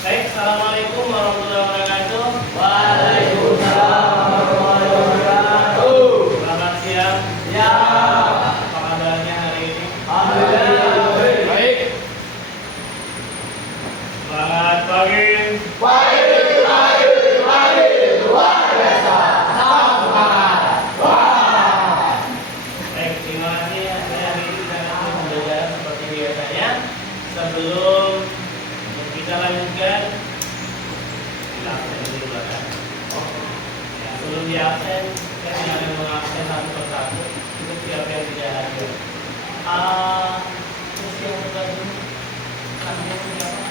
Baik, assalamualaikum warahmatullahi wabarakatuh. Waalaikumsalam warahmatullahi wabarakatuh. Selamat siang. Ya. Apa kabarnya hari ini? Alhamdulillah baik. Selamat pagi. Pagi luar biasa. Salam semangat. Wah. Baik, terima kasih ya. Saya hari ini kita akan pembelajaran seperti biasanya. Sebelum kita lanjutkan, kita absen dulu kan. Ya, sebelum di absen, saya tidak akan mengabsen satu persatu untuk siapa yang tidak hadir. Terus yang bukan dulu, namanya siapa?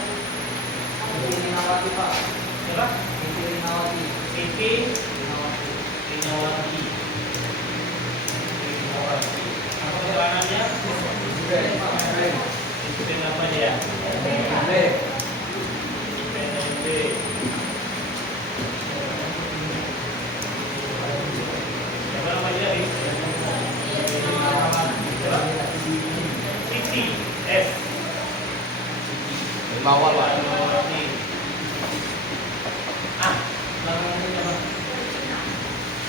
Siti Nawati Pak. Siapa? Siti Nawati. Siti Nawati. Inawati. Inawati. Apa keterangannya? Ikutin apa dia? PNB. Siapa namanya? Siapa? Siti S. Mawar Pak. Inawati. Namanya siapa?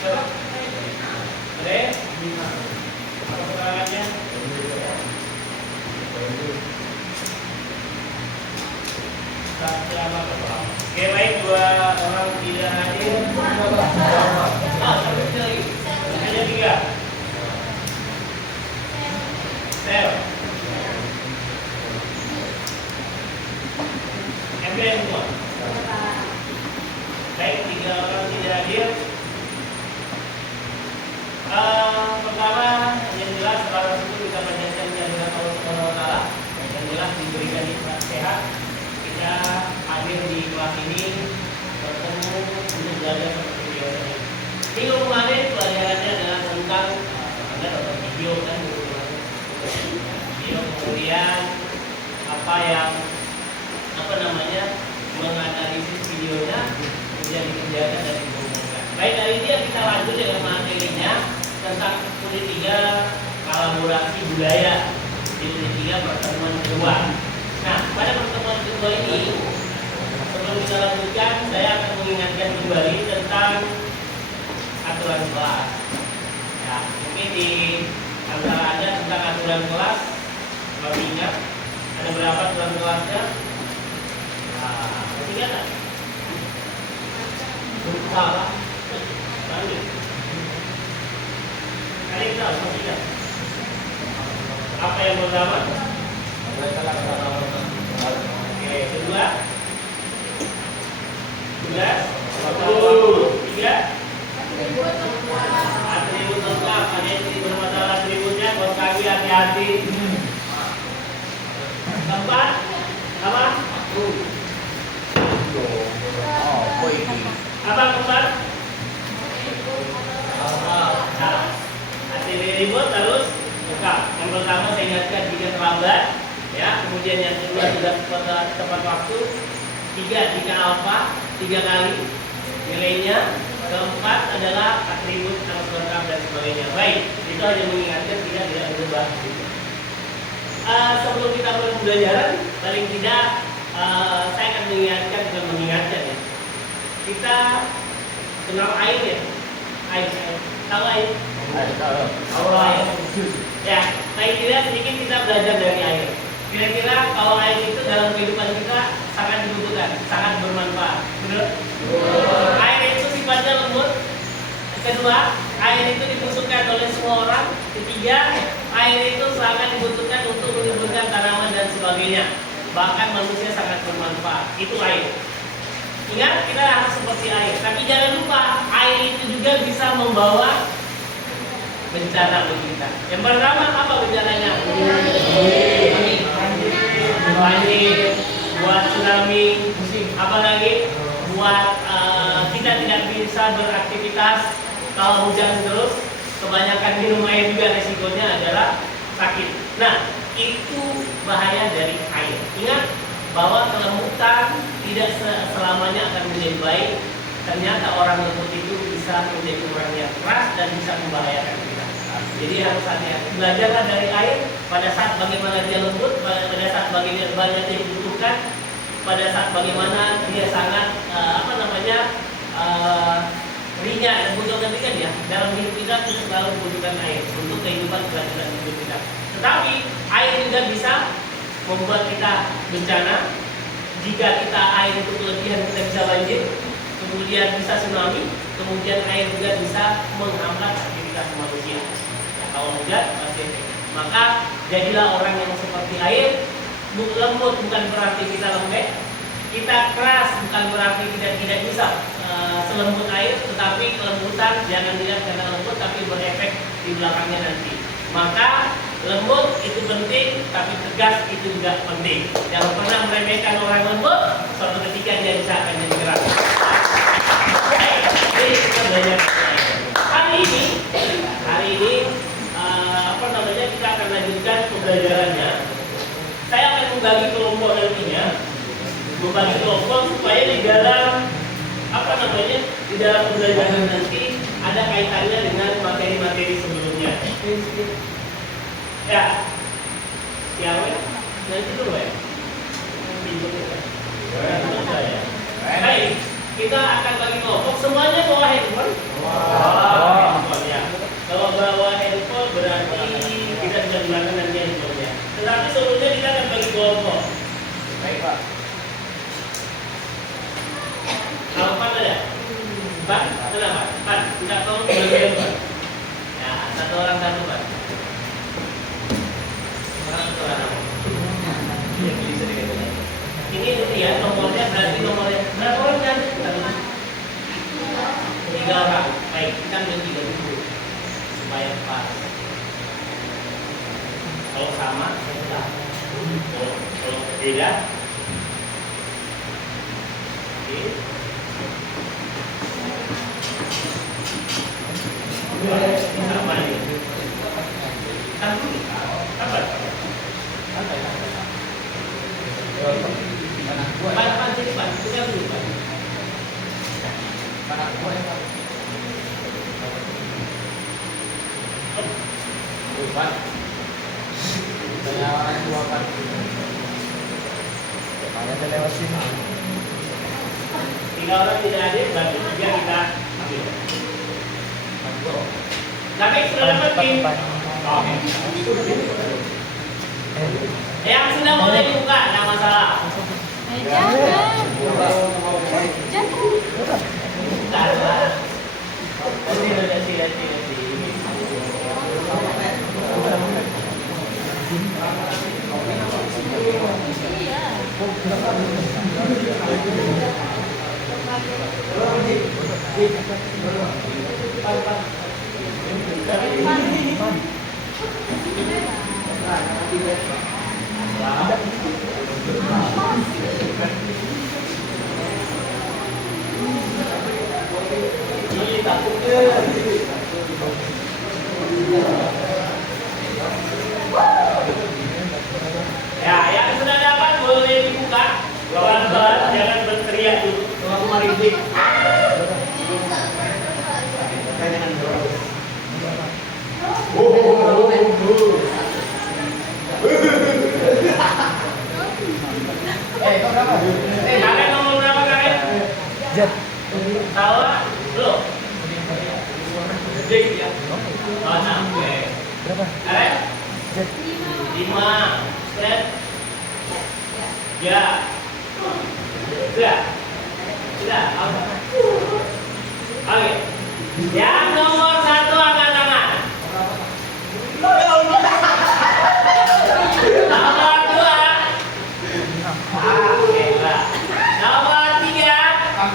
Siapa? Ade? Apa keterangannya? Oke, baik, dua orang tidak hadir. Satu kecil lagi. Hanya tiga. Sel. MB semua. Baik, tiga orang tidak hadir. Pertama, yang jelas setelah tersebut kita panjatkan kehadirat Allah Subhanahu wa taala. Yang jelas diberikan nikmat sehat. Kita hadir di kelas ini bertemu untuk belajar seperti biasanya. Minggu kemarin pelajarannya adalah tentang atau video kan, video kemudian menganalisis videonya kemudian dikerjakan dan diumumkan. Baik, hari ini kita lanjut dengan materinya tentang unit 3 kolaborasi budaya di unit 3 pertemuan kedua. Nah, pada pertemuan kedua ini sebelum kita lanjutkan, saya akan mengingatkan kembali tentang aturan kelas. Ya, mungkin di antara Anda tentang aturan kelas, masih ingat ada berapa aturan kelasnya? Nah, masih ingat tak? Salah. Lanjut. Kalian tahu masih ingat? Apa yang pertama? Oke, kedua. Tugas. Tiga. Atribut lengkap. Ada yang bermasalah atributnya, buat kaki hati-hati. Keempat, apa? Apa keempat? Atribut harus lengkap. Yang pertama saya ingatkan jika terlambat, ya. Kemudian yang kedua sudah tepat waktu. Tiga jika alfa 3 kali nilainya. Keempat adalah atribut harus lengkap dan sebagainya. Baik, itu hanya mengingatkan tidak berubah. Sebelum kita mulai pembelajaran, paling tidak saya akan mengingatkan ya. Kita kenal air ya, air. Tahu air? Tahu air. Ya, paling tidak sedikit kita belajar dari air. Kira-kira kalau air itu dalam kehidupan kita sangat dibutuhkan, sangat bermanfaat. Benar? Air itu sifatnya lembut. Kedua, air itu dibutuhkan oleh semua orang. Ketiga, air itu sangat dibutuhkan untuk menyuburkan tanaman dan sebagainya. Bahkan manusia sangat bermanfaat. Itu air. Ingat, kita harus seperti air. Tapi jangan lupa, air itu juga bisa membawa bencana bagi kita. Yang pertama apa bencananya? Banjir, buat tsunami, apalagi buat kita tidak bisa beraktivitas kalau hujan terus. Kebanyakan minum air juga resikonya adalah sakit. Nah, itu bahaya dari air. Ingat bahwa kelembutan tidak selamanya akan menjadi baik. Ternyata orang lembut itu bisa menjadi orang yang keras dan bisa membahayakan kita. Jadi harus hati-hati. Belajarlah dari air pada saat bagaimana dia lembut, pada saat bagaimana dia dibutuhkan, pada saat bagaimana dia sangat ringan dan butuhkan ringan ya. Dalam hidup kita selalu membutuhkan air untuk kehidupan kelanjutan hidup kita. Tetapi air juga bisa membuat kita bencana. Jika kita air itu kelebihan, kita bisa banjir, kemudian bisa tsunami, kemudian air juga bisa menghambat aktivitas manusia. Nah, kalau hujan pasti. Maka jadilah orang yang seperti air. Lembut bukan berarti kita lembek, kita keras bukan berarti kita tidak bisa selembut air, tetapi kelembutan jangan dilihat karena lembut tapi berefek di belakangnya nanti. Maka lembut itu penting, tapi tegas itu juga penting. Jangan pernah meremehkan orang lembut, suatu ketika dia bisa akan jadi keras. Jadi kita belajar hari ini kita akan lanjutkan pembelajarannya. Saya akan membagi kelompok nantinya, membagi kelompok supaya di dalam di dalam pembelajaran nanti ada kaitannya dengan materi-materi sebelumnya. Ya, siapa? Nanti dulu ya. Baik, kita akan bagi kelompok. Semuanya bawa handphone. Handphone ya. Kalau bawa handphone berarti kita bisa gunakan nanti handphonenya. Tetapi sebelumnya kita akan bagi kelompok. Baik Pak. Kalau Pan ada? Pan, kenapa? Pan, tidak tahu bagian Pan. Ya, satu orang satu Pan. Ini ya nomornya berarti nomornya berapa orang kan? 3 orang. Baik, kita ambil 3 dulu supaya pas. Kalau sama, sudah. Kalau beda, oke. Sama ini. Apa? Pan sini Pan, kita dulu Pan. Pan. Saya orang tua Pan. Saya lewat sini. 3 orang tidak hadir, berarti 3 kita ambil. Tapi sudah dapat tim. Oke. Yang sudah boleh dibuka, tidak masalah. Jangan. Ya, yang sudah dapat boleh dibuka. Pelan-pelan, jangan berteriak dulu. Kalau merintih. Kakek nomor berapa kakek? Z. Tahu belum? Gede ya. Oh, 6. Berapa? Kakek? Z. 5. Set. Ya. Sudah. Sudah. Oke. Yang nomor 1 angkat tangan. Nomor 2. Oke, lah. Nomor 3.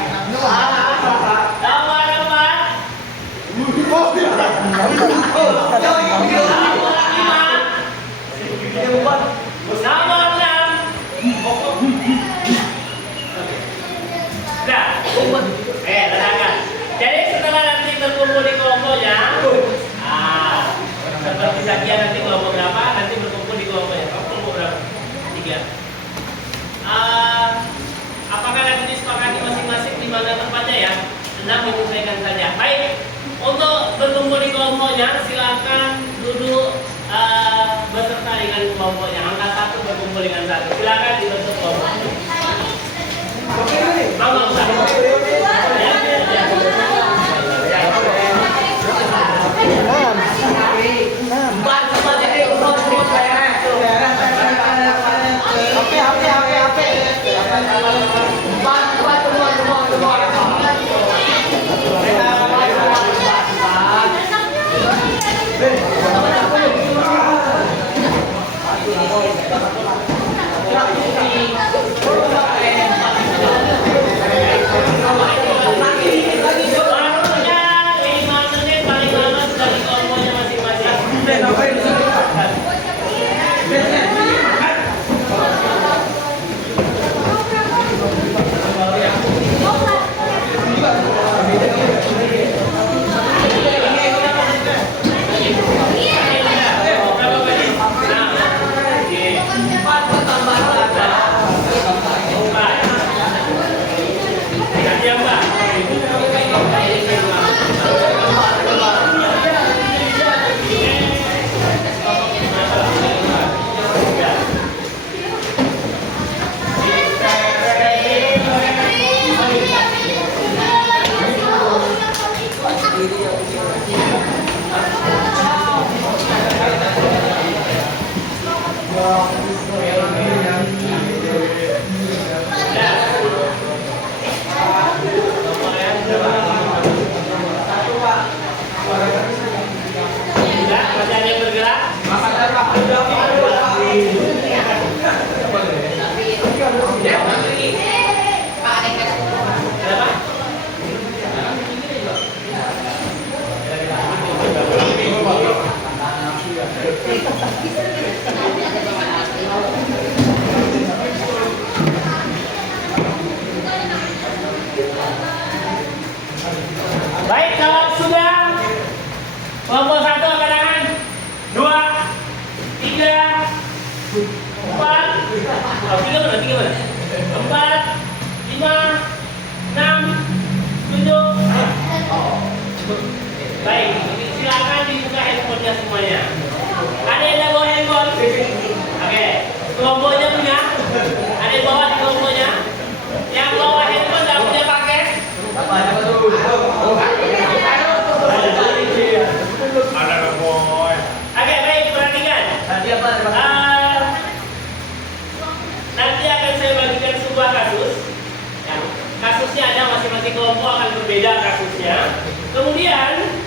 Nomor 6. Nah, letakkan. Jadi setelah nanti terkumpul di kelompoknya, seperti sekian nanti kelompok berapa, nanti berkumpul di kelompoknya. Kelompok berapa? 3. Apakah nanti disepakati masing-masing di mana tempatnya ya? 6 menyesuaikan saja. Baik, untuk berkumpul di kelompoknya silakan duduk beserta dengan kelompoknya. Angka 1 berkumpul dengan 1. Silakan dibentuk kelompok. Mau usah. Baik, kalau sudah kelompok 1 angkat tangan. 2, 3, 4. Oh, 3 mana? 4, 5, 6, 7. Baik, silakan dibuka handphonenya semuanya. Ada yang bawa handphone? Oke, kelompoknya punya? Ada yang bawa di kelompoknya? Yang bawa handphone tidak punya paket? Ada boy. Oke, baik, perhatikan. Nanti akan saya bagikan sebuah kasus. Ya, kasusnya ada masing-masing kelompok akan berbeda kasusnya. Kemudian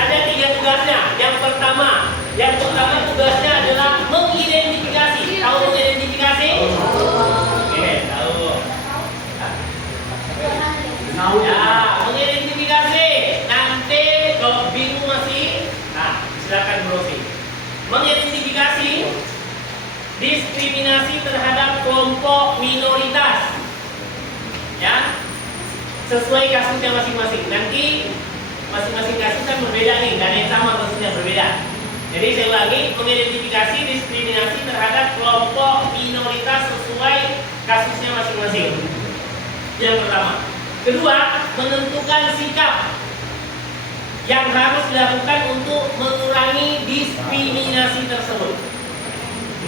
ada 3 tugasnya. Yang pertama tugasnya adalah mengidentifikasi. Tahu mengidentifikasi? Oke, tahu. Ya, mengidentifikasi. Nanti kalau bingung masih, silakan browsing. Mengidentifikasi diskriminasi terhadap kelompok minoritas. Ya, sesuai kasusnya masing-masing. Nanti masing-masing kasus kan berbeda nih, dan yang sama kasusnya berbeda. Jadi saya ulangi, mengidentifikasi diskriminasi terhadap kelompok minoritas sesuai kasusnya masing-masing. Yang pertama. Kedua, menentukan sikap yang harus dilakukan untuk mengurangi diskriminasi tersebut.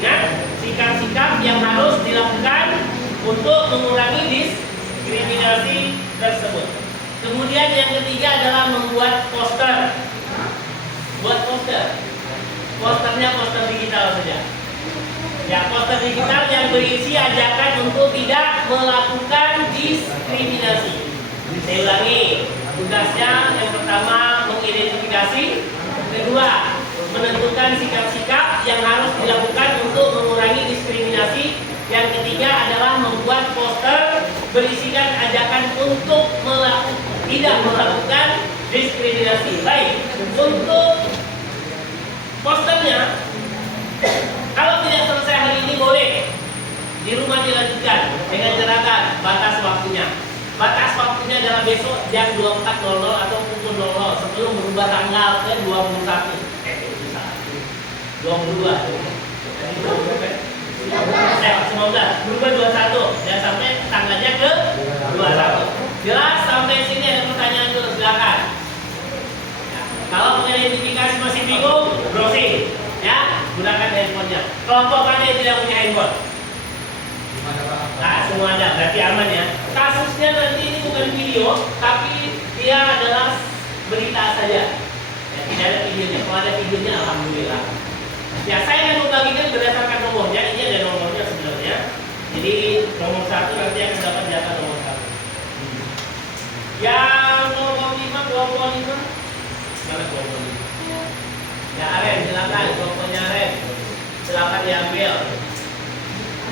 Ingat, sikap-sikap yang harus dilakukan untuk mengurangi diskriminasi tersebut. Kemudian yang ketiga adalah membuat poster. Buat poster. Posternya poster digital saja. Ya, poster digital yang berisi ajakan untuk tidak melakukan diskriminasi. Saya ulangi, tugasnya yang pertama mengidentifikasi, kedua menentukan sikap-sikap yang harus dilakukan untuk mengurangi diskriminasi, yang ketiga adalah membuat poster berisikan ajakan untuk tidak melakukan diskriminasi. Baik, untuk posternya, kalau tidak selesai hari ini boleh di rumah dilanjutkan dengan catatan batas waktunya. Batas waktunya adalah besok jam 24.00 atau pukul 00 sebelum berubah tanggal ke 21. 22. Semoga berubah 21 dan sampai tanggalnya ke 21. Jelas sampai sini ada pertanyaan dulu, silakan. Ya, kalau mengidentifikasi masih bingung, browsing, ya gunakan handphonenya. Kelompok mana yang tidak punya handphone? Nah, semua ada, berarti aman ya. Kasusnya nanti ini bukan video, tapi dia adalah berita saja. Ya, tidak ada videonya. Kalau ada videonya, alhamdulillah. Ya, saya akan membagikan berdasarkan nomornya. Ini ada nomornya sebenarnya. Jadi nomor 1 nanti akan dapat jatah nomor 1. Yang nomor 5, kelompok 5. Mana kelompok 5? Ya, Aren, silakan. Kelompoknya Aren. Silakan diambil.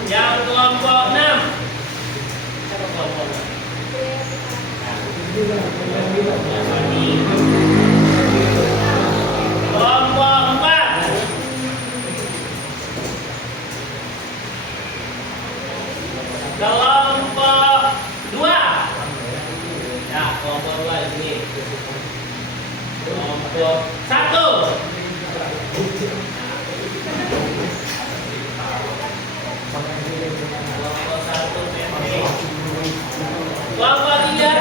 Yang kelompok 6. Siapa kelompok 6? Kelompok 4. Kelompok 2. Ya, kelompok 2 di sini. Kelompok 1. Kelompok 1 PT. Kelompok 3.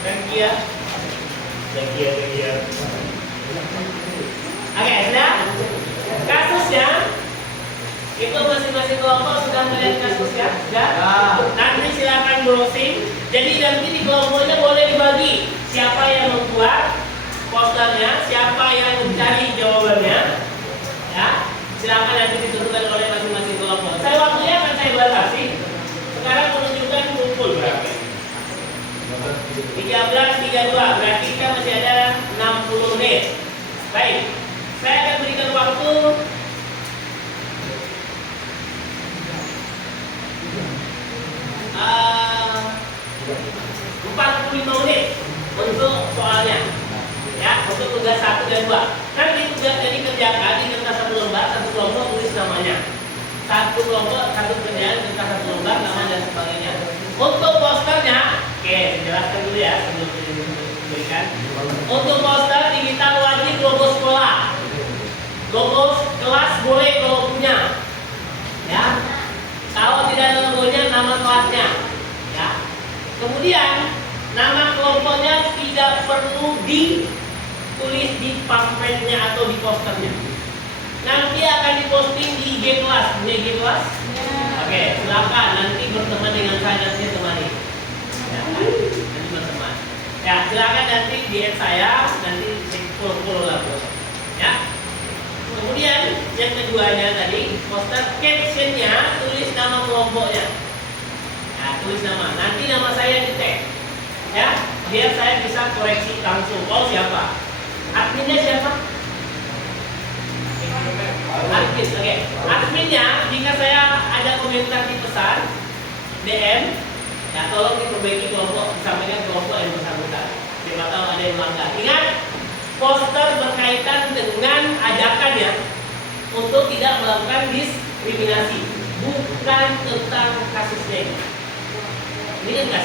Rengkia. Oke, sudah? Kasusnya itu masing-masing kelompok sudah melihat kasusnya, sudah? Nanti silakan browsing. Jadi nanti di kelompoknya boleh dibagi siapa yang membuat posternya, siapa yang mencari jawabannya, ya. Silakan nanti ditentukan oleh masing-masing kelompok. Saya waktunya akan saya batasi. Sekarang menunjukkan kumpul berapa? 13.32, berarti kita masih ada 60 menit. Baik, saya akan berikan waktu 45 menit untuk soalnya, ya, untuk tugas 1 dan 2. Nanti tugasnya dikerjakan di kertas 1 lembar, 1 kelompok tulis namanya. 1 kelompok, 1 kerjaan, kertas 1 lembar, nama dan sebagainya. Untuk posternya, oke, jelaskan dulu ya sebelum diberikan. Untuk poster digital wajib logo sekolah, logo kelas boleh kalau punya, ya. Kalau tidak ada logonya, nama kelasnya, ya. Kemudian nama kelompoknya tidak perlu ditulis di pamfletnya atau di posternya. Nanti akan diposting di IG kelas, punya IG kelas. Oke, silakan nanti berteman dengan saya, nanti temani. Ya, nanti berteman. Ya, silakan nanti di add saya, nanti follow lah, ya. Kemudian yang keduanya tadi poster captionnya tulis nama kelompoknya. Nah, tulis nama. Nanti nama saya di tag, ya, biar saya bisa koreksi langsung. Oh siapa? Adminnya siapa? Admin, oke. Adminnya jika saya ada komentar di pesan DM, ya tolong diperbaiki kelompok, disampaikan kelompok yang bersangkutan. Siapa tahu ada yang melanggar. Ingat, poster berkaitan dengan ajakan ya untuk tidak melakukan diskriminasi, bukan tentang kasusnya ini. Ini kan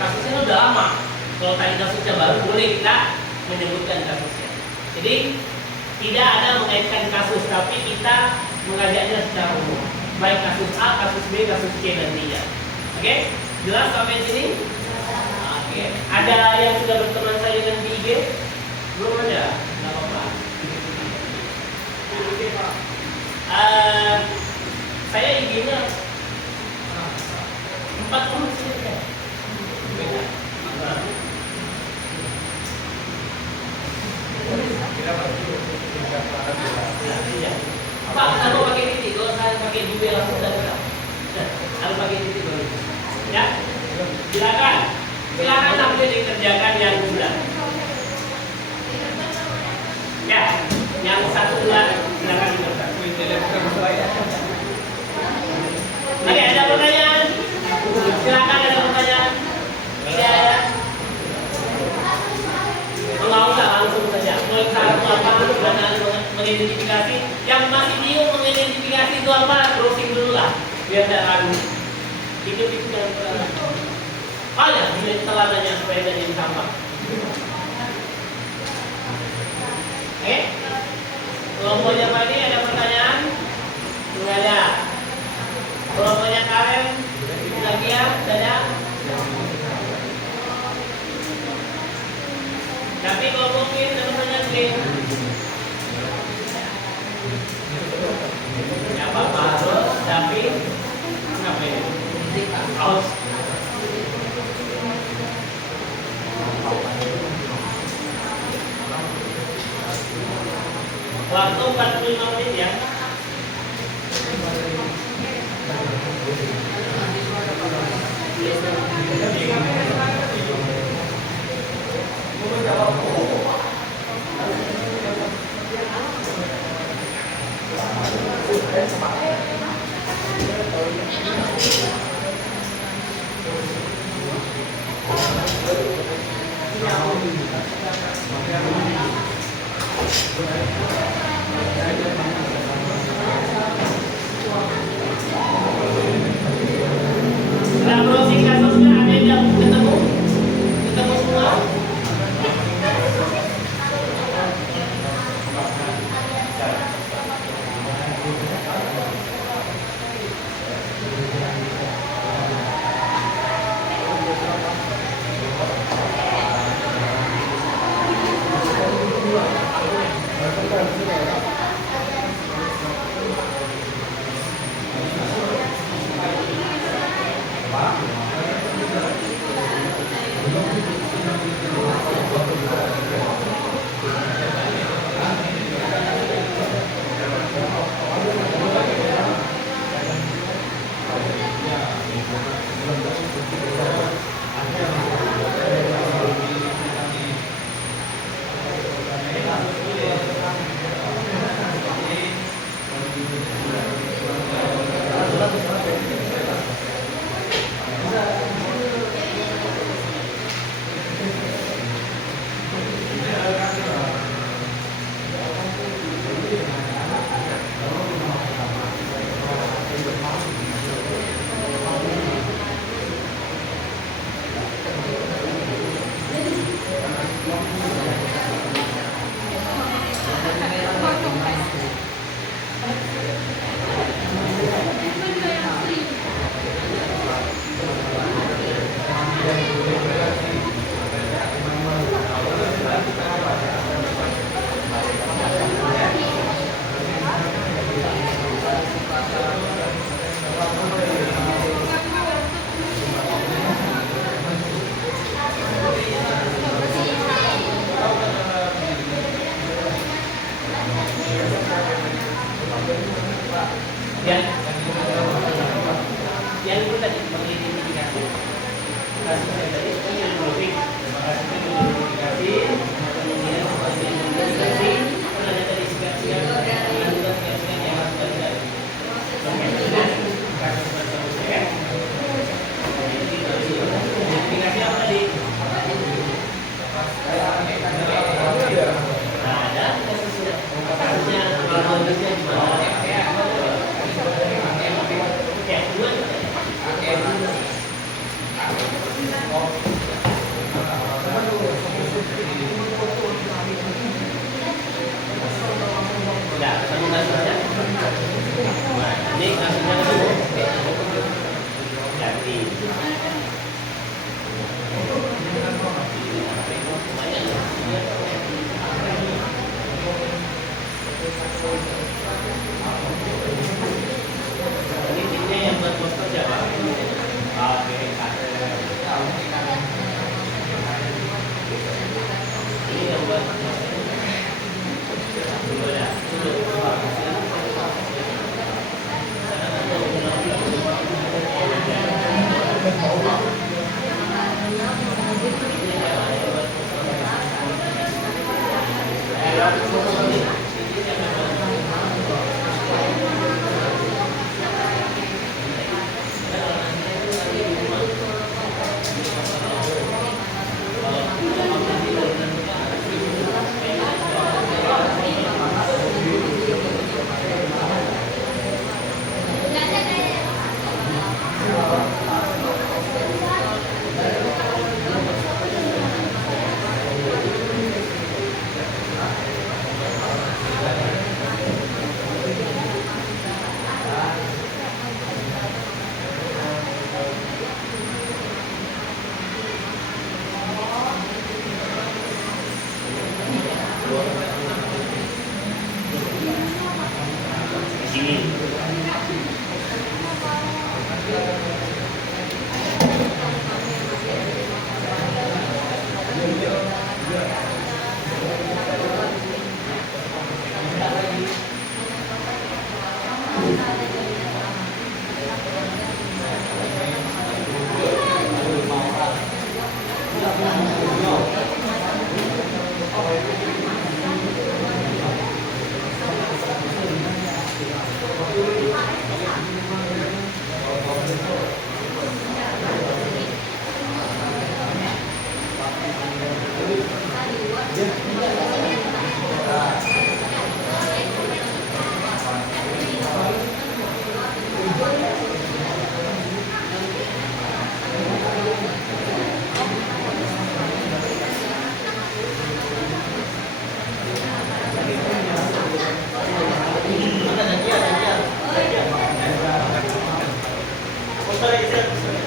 kasusnya udah lama. Kalau tadi kasusnya baru boleh kita menyebutkan kasusnya. Jadi tidak ada mengaitkan kasus, tapi kita mengajaknya secara umum. Baik kasus A, kasus B, kasus C nantinya. Oke? Jelas sampai sini? Oke. Ada yang sudah berteman saya dengan di IG? Belum ada? Nggak apa-apa. Saya IG-nya 40 sini kan? Beda. Pak, kalau pakai titik, kalau saya pakai juga langsung dan harus pakai titik dulu. Ya, silakan sampai dikerjakan yang sudah. Ya, yang 1 bulan silakan dikerjakan. Oke, ada pertanyaan? Silakan. bagaimana mengidentifikasi. Yang masih bingung mengidentifikasi itu apa, browsing dulu lah, biar tidak ragu. Itu dan oh ya, ini teladannya supaya tidak jadi sampah. Oke, kelompoknya Pak ini ada pertanyaan? Tidak ada. Kelompoknya Karen lagi ya, ada. Tapi ngomongin teman-teman sih. Ya Pak terus, tapi apa ini? Aus. Waktu 45 menit ya. Nah, browsing kasusnya ada yang ketemu? Ketemu semua? Sore istirahat sore.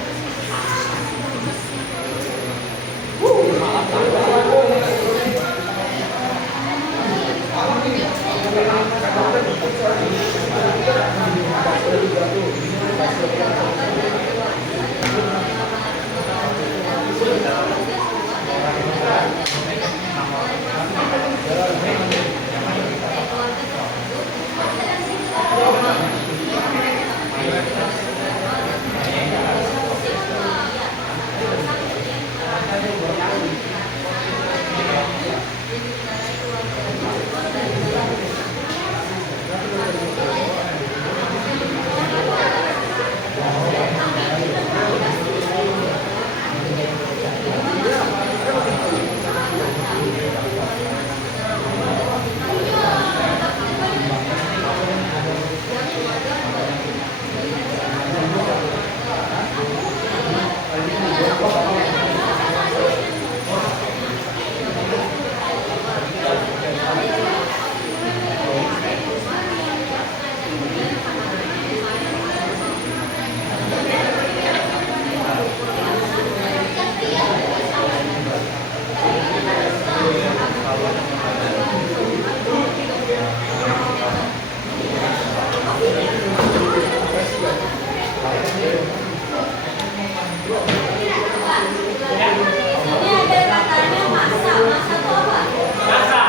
Ini ada katanya masa. Masa itu apa? Masa.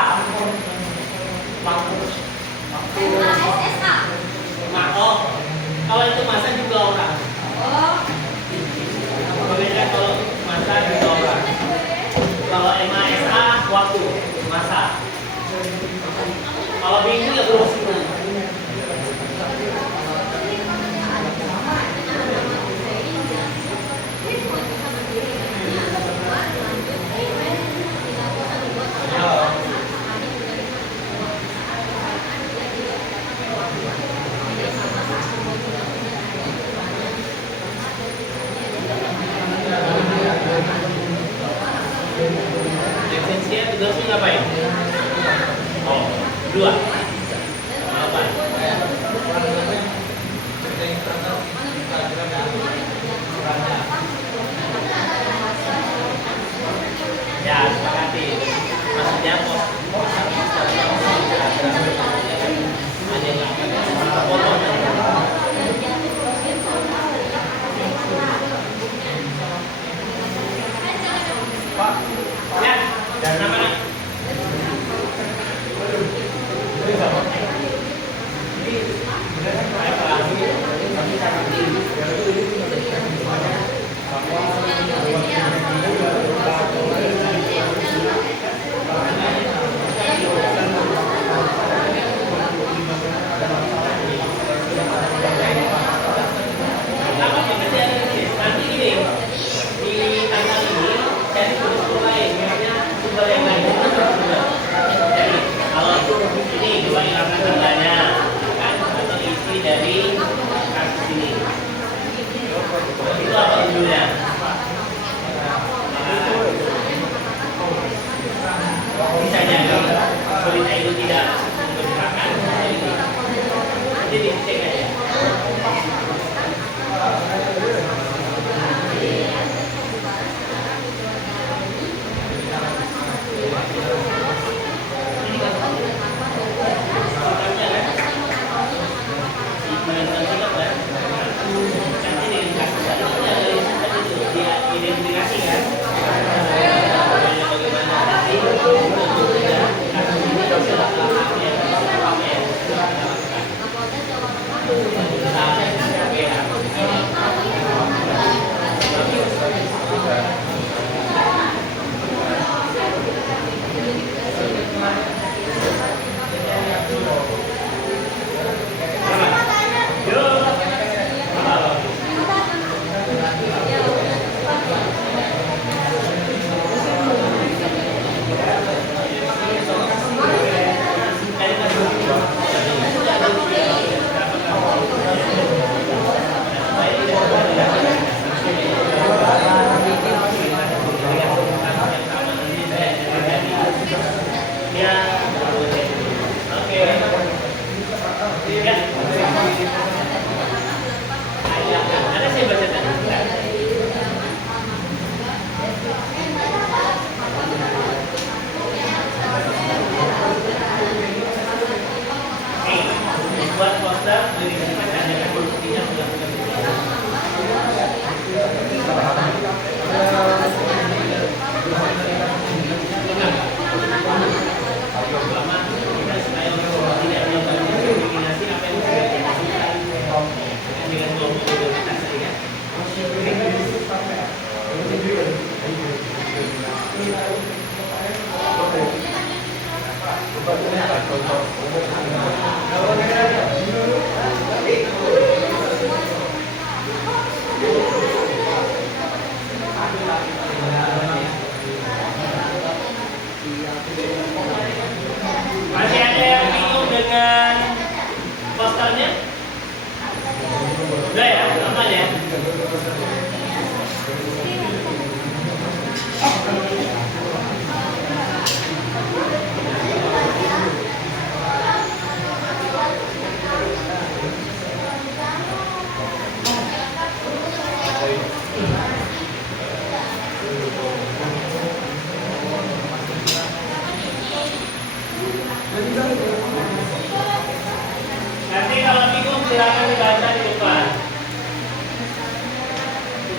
MASSA. Oh, kalau itu masa juga orang. Oh, Berbeda kalau masa juga orang. Kalau MASA waktu masa. Kalau minggu ya terus. Esensinya tugasnya ngapain? Oh, dua. Apa? Ya, sepakati. Maksudnya pos. Ada yang foto. Pak, ya, dan mana?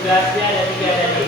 Tugasnya ada 3 tadi.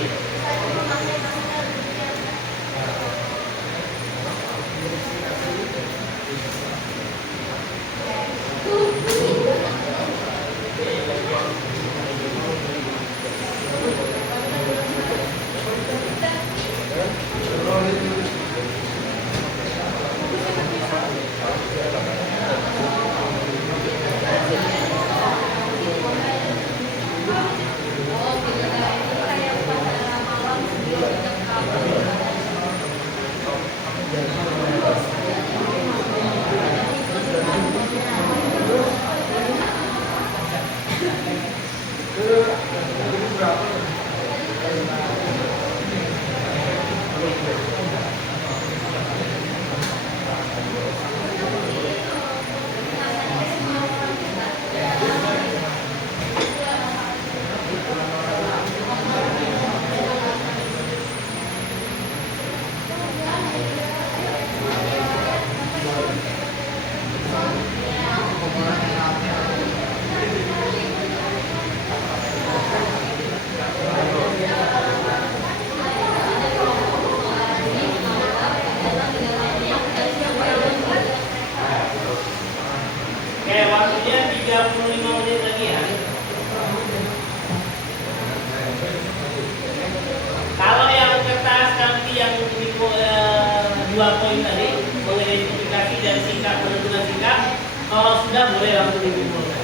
Oke, waktunya 35 menit lagi ya. Kalau yang kertas nanti yang ini 2 poin tadi mengidentifikasi dan sikap menentukan sikap, kalau sudah boleh langsung dikumpulkan.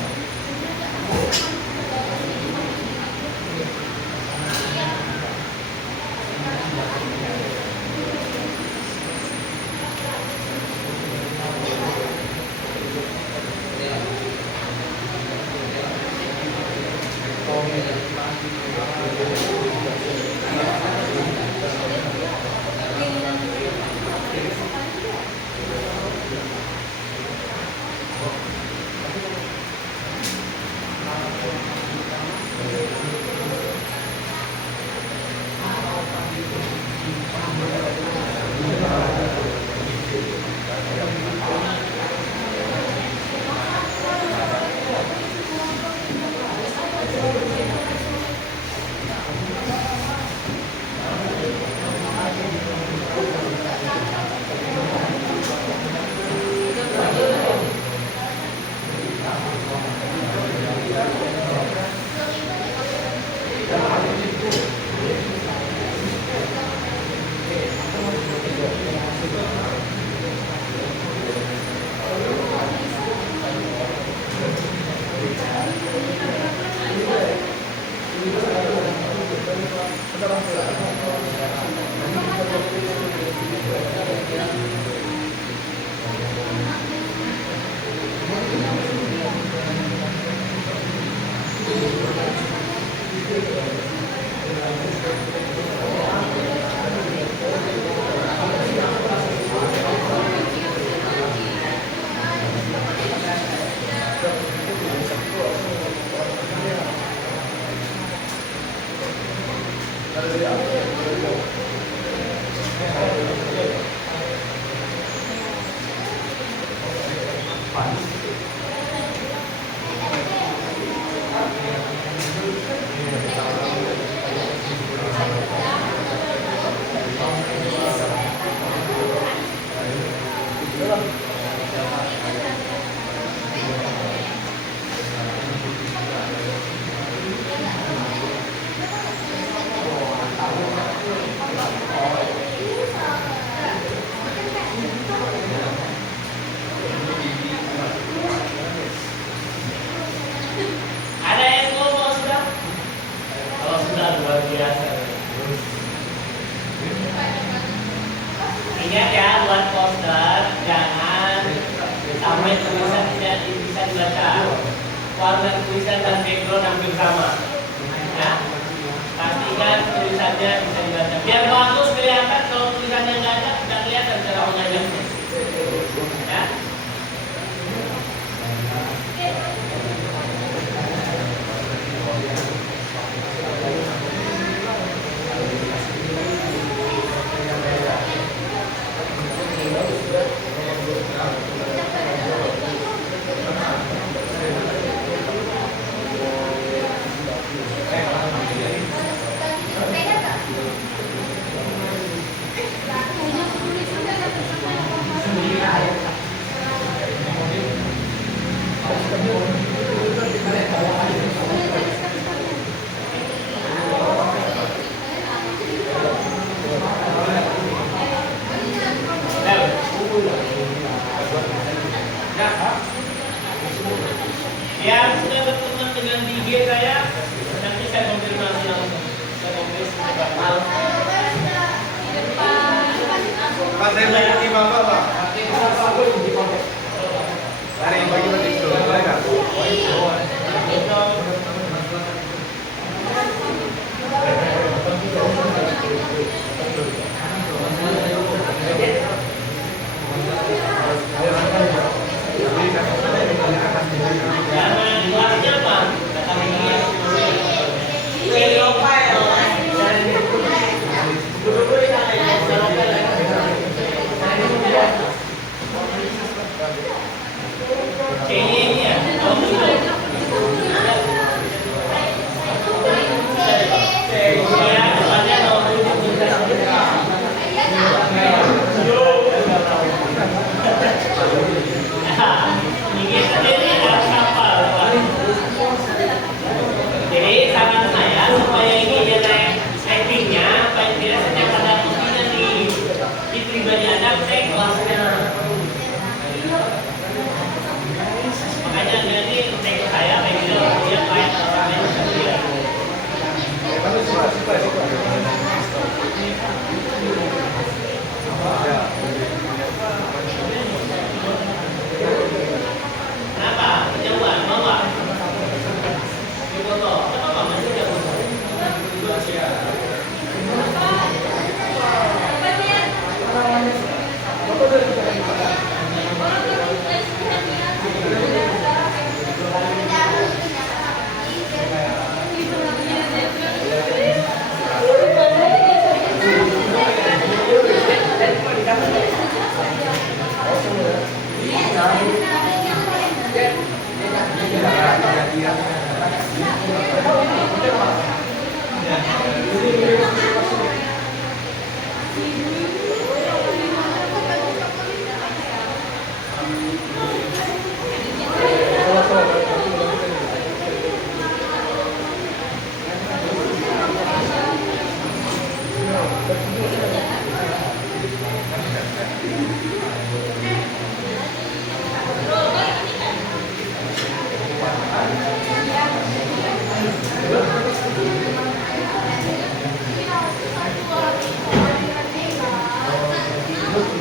Ada yang ngomong sudah? Kalau sudah luar biasa. Ingat ya, buat poster jangan sampai tulisan tidak bisa dibaca. Warna tulisan dan background hampir sama. Ya, pastikan tulisannya bisa dibaca. Biar bagus kelihatan, kalau tulisannya nggak ada, tidak kelihatan cara mengajarnya. Ya.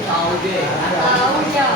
Tahu deh. Tahu ya.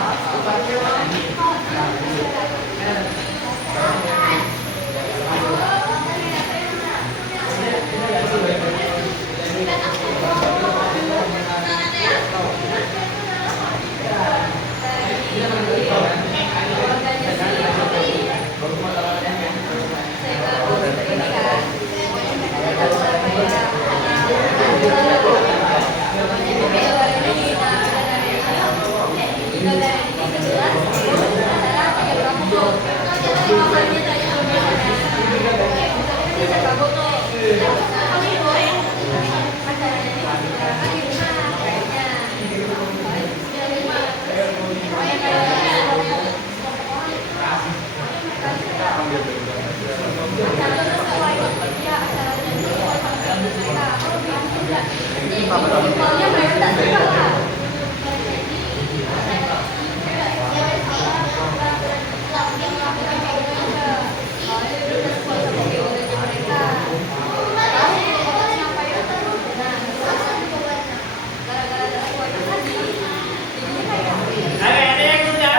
Ada yang sudah?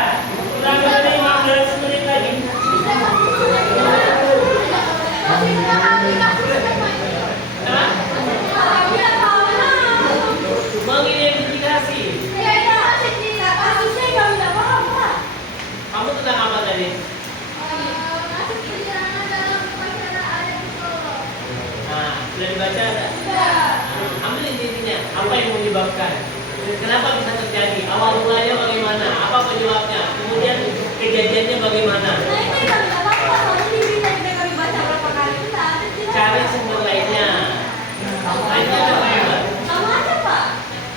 Kurang dari 15 menit lagi. Hah? Mengidentifikasi. Kamu tentang apa tadi? Nah, sudah dibaca ada? Ambil intinya. Apa yang menyebabkan? Kenapa bisa terjadi? Awal mulanya bagaimana? Apa penyebabnya? Kemudian kejadiannya bagaimana? Cari sumber lainnya. Lainnya apa ya, Mbak?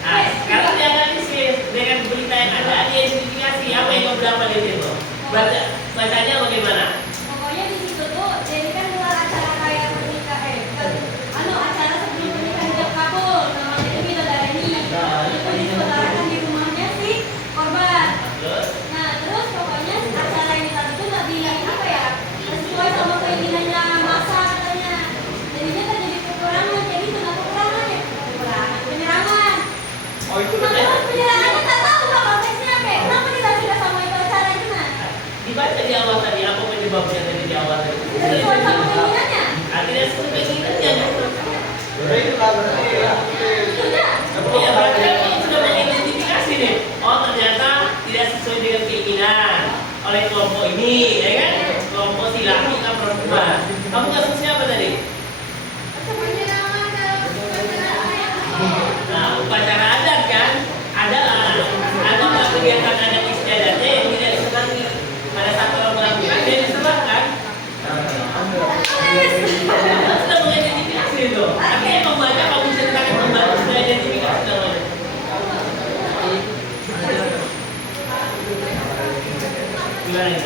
Nah, sekarang dianalisis dengan berita yang ada, diidentifikasi apa yang berapa di situ. Bacanya bagaimana? Pokoknya di situ tuh, jadi kan gelar acara kayak pernikahan, acara sebelum pernikahan jam kabul, namanya itu bidadari. Itu diselenggarakan di rumahnya si korban. Terus? Nah, terus pokoknya acara ini tadi tuh nggak apa ya, sesuai sama keinginannya masa katanya. Jadinya terjadi kekurangan, jadi tengah kekurangan ya, penyerangan. Oh itu Nah, terus penyerangannya nggak tahu nggak konteksnya kayak kenapa tidak sama itu acaranya nah. Dibaca di awal tadi apa penyebabnya tadi di awal tadi? Sesuai sama keinginannya. Artinya sesuai keinginannya. itu lah berarti ya. Sudah. Iya, berarti kamu sudah mengidentifikasi nih. Oh, ternyata tidak sesuai dengan keinginan oleh kelompok ini, ya kan? Kelompok si laki atau perempuan. Kamu kasusnya apa tadi? Nah, upacara adat kan? Ada kegiatan adat istiadatnya yang tidak disenangi. Pada saat orang melakukan, dia diserahkan. Kamu sudah mengidentifikasi itu. Artinya membaca, kamu ceritakan membaca sudah identifikasi namanya. Gimana ya?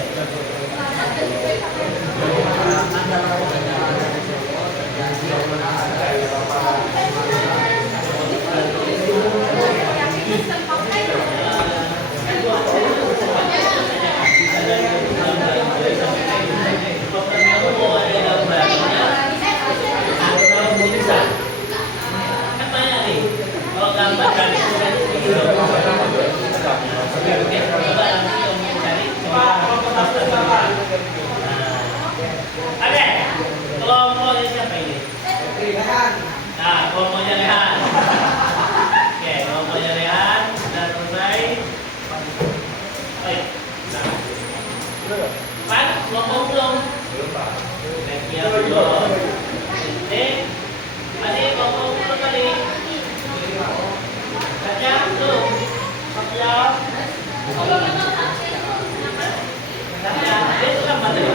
Oke, kelompoknya siapa ini? Nah, kelompoknya Rehan. Oke, kelompoknya Rehan sudah selesai. Baik. Pan, kelompok belum? Belum. Belum. Adik, kelompok belum tadi? Baca, belum? Baca. Baca, dia suka baca di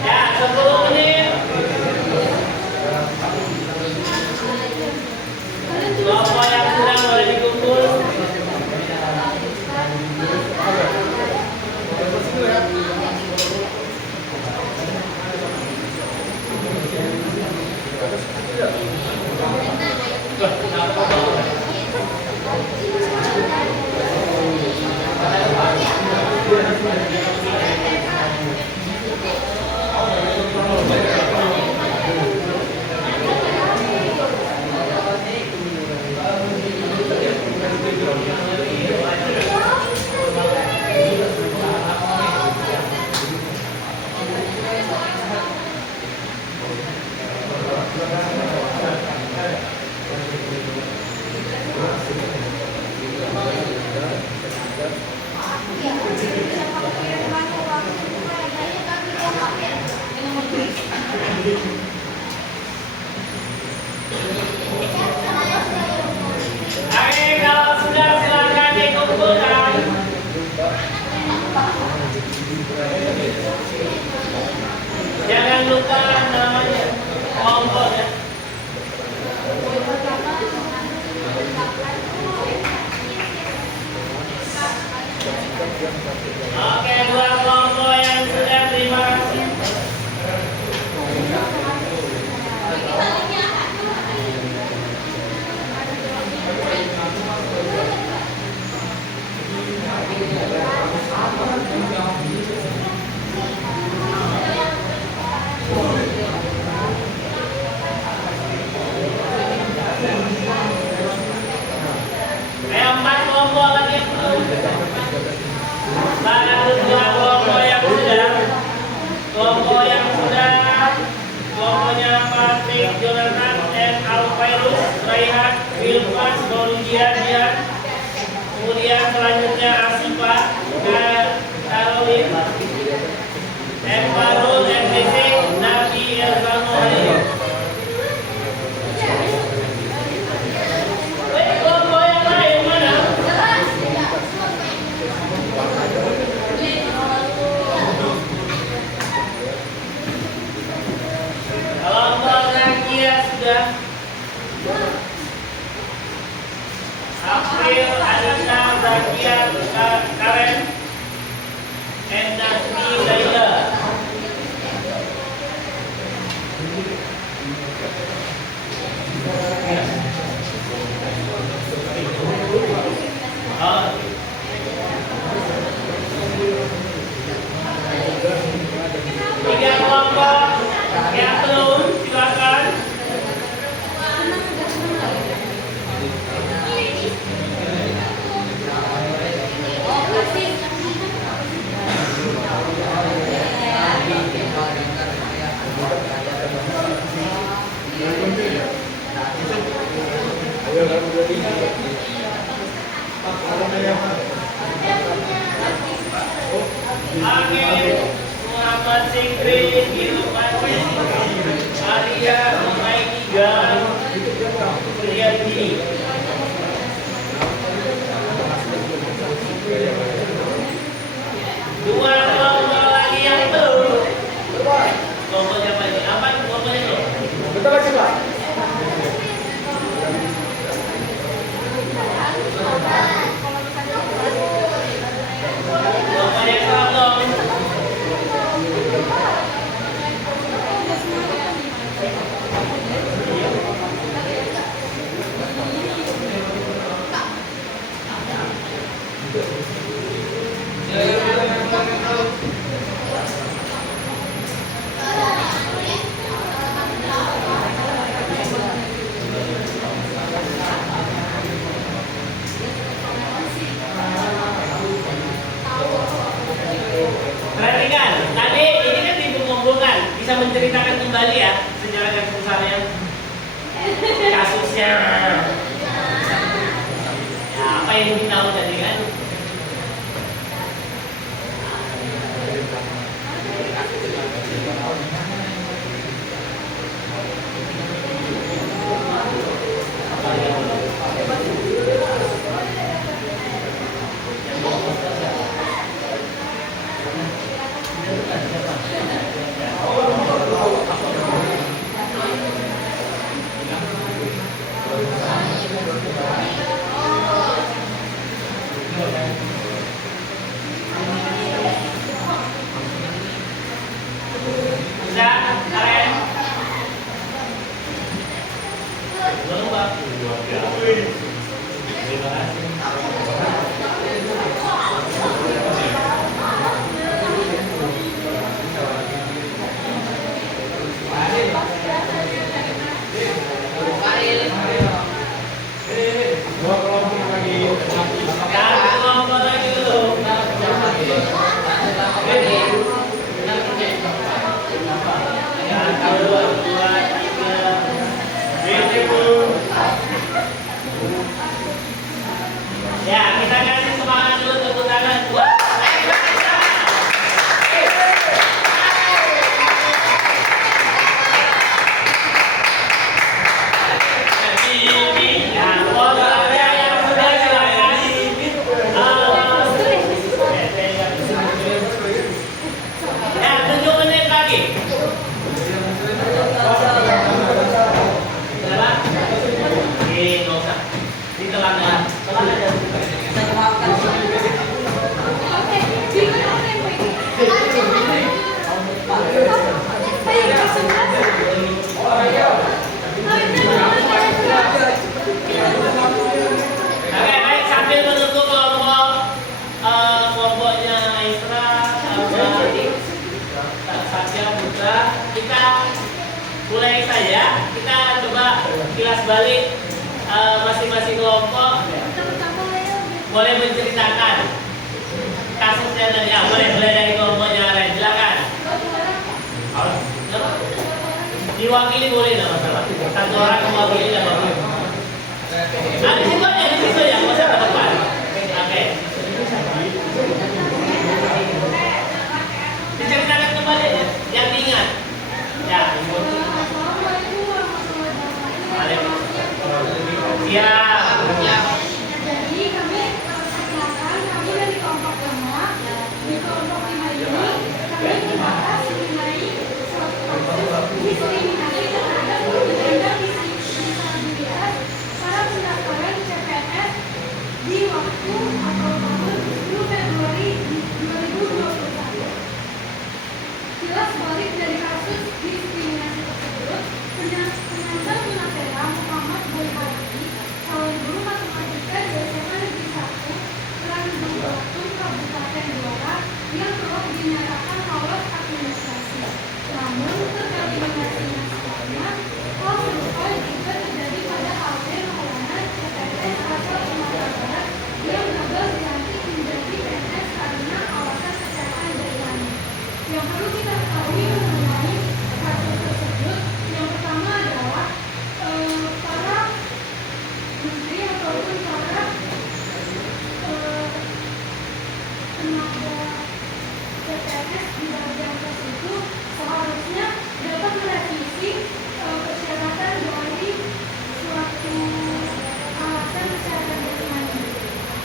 Ya, 10 menit. Kelompok yang sedang boleh dikumpul. Oke, kalau sudah silakan dikumpulkan. Jangan lupa namanya kelompoknya. Oke, dua kelompok yang sudah, terima kasih. Ayo, 4 kelompok lagi yang belum. Baru 2 kelompok yang sudah. Kelompok yang sudah, kelompoknya Patrick, Jonathan, and Alvairus, Raihan, Wilfas, Mauludia, Dian. Kemudian selanjutnya Asifa, Caroline, Embarul, MPC, Nabi, Elzano, Halil. Kelompok yang lain mana? Kelompok Zakia sudah. April, Anissa, Zakia, Karen, and Nasmi, Laila. Tiga kelompok yang belum, silakan. Amin, Muhammad Sikri, Ilmati, Arya, Maika, Riyadi. Dua kelompok lagi yang belum. Kelompoknya apa ini? Apa kelompoknya itu? Betul lagi, Pak. Kelompoknya belum. menceritakan kembali ya sejarah garis besarnya kasusnya. Ya, apa yang kita tahu tadi kan? Bisa, Karen? Belum, Pak. Terima kasih. Dua kelompok lagi. Jangan kelompok lagi dulu. Satu, dua, tiga. Ya, kita kasih semangat dulu tepuk tangan buat Oke, baik, sambil menunggu kelompoknya Isra sama Satya Putra, kita mulai saja. Kita coba kilas balik masing-masing kelompok. Boleh menceritakan kasusnya dan ya boleh dari kelompoknya lain, silakan. Diwakili boleh nggak masalah. Satu orang mewakili nggak apa-apa. Di situ ya, nggak usah ke depan. Oke. Diceritakan kembali ya, yang diingat. Ya. Siap. Jadi kami perkenalkan, kami dari kelompok lama. Di kelompok 5 ini kami dibahas mengenai diskriminasi terhadap penyandang disabilitas pada pendaftaran CPNS di waktu atau tahun 10 Februari 2021. Jelas balik dari kasus diskriminasi tersebut, penyandang tunanetra Muhammad Boyhadi, calon guru matematika di SMA Negeri 1, Randu Batu, Kabupaten Blora, yang telah dinyatakan lolos administrasi. Namun, tereliminasi nasionalnya, hal serupa juga terjadi pada Alvin Maulana, CPNS asal Sumatera Barat, yang gagal dilantik menjadi PNS karena alasan kesehatan jaringannya. Yang perlu kita ketahui mengenai kasus tersebut, yang pertama adalah para menteri ataupun para tenaga CPNS di bagian tersebut seharusnya dapat merevisi persyaratan dari suatu alasan kesehatan jaringannya.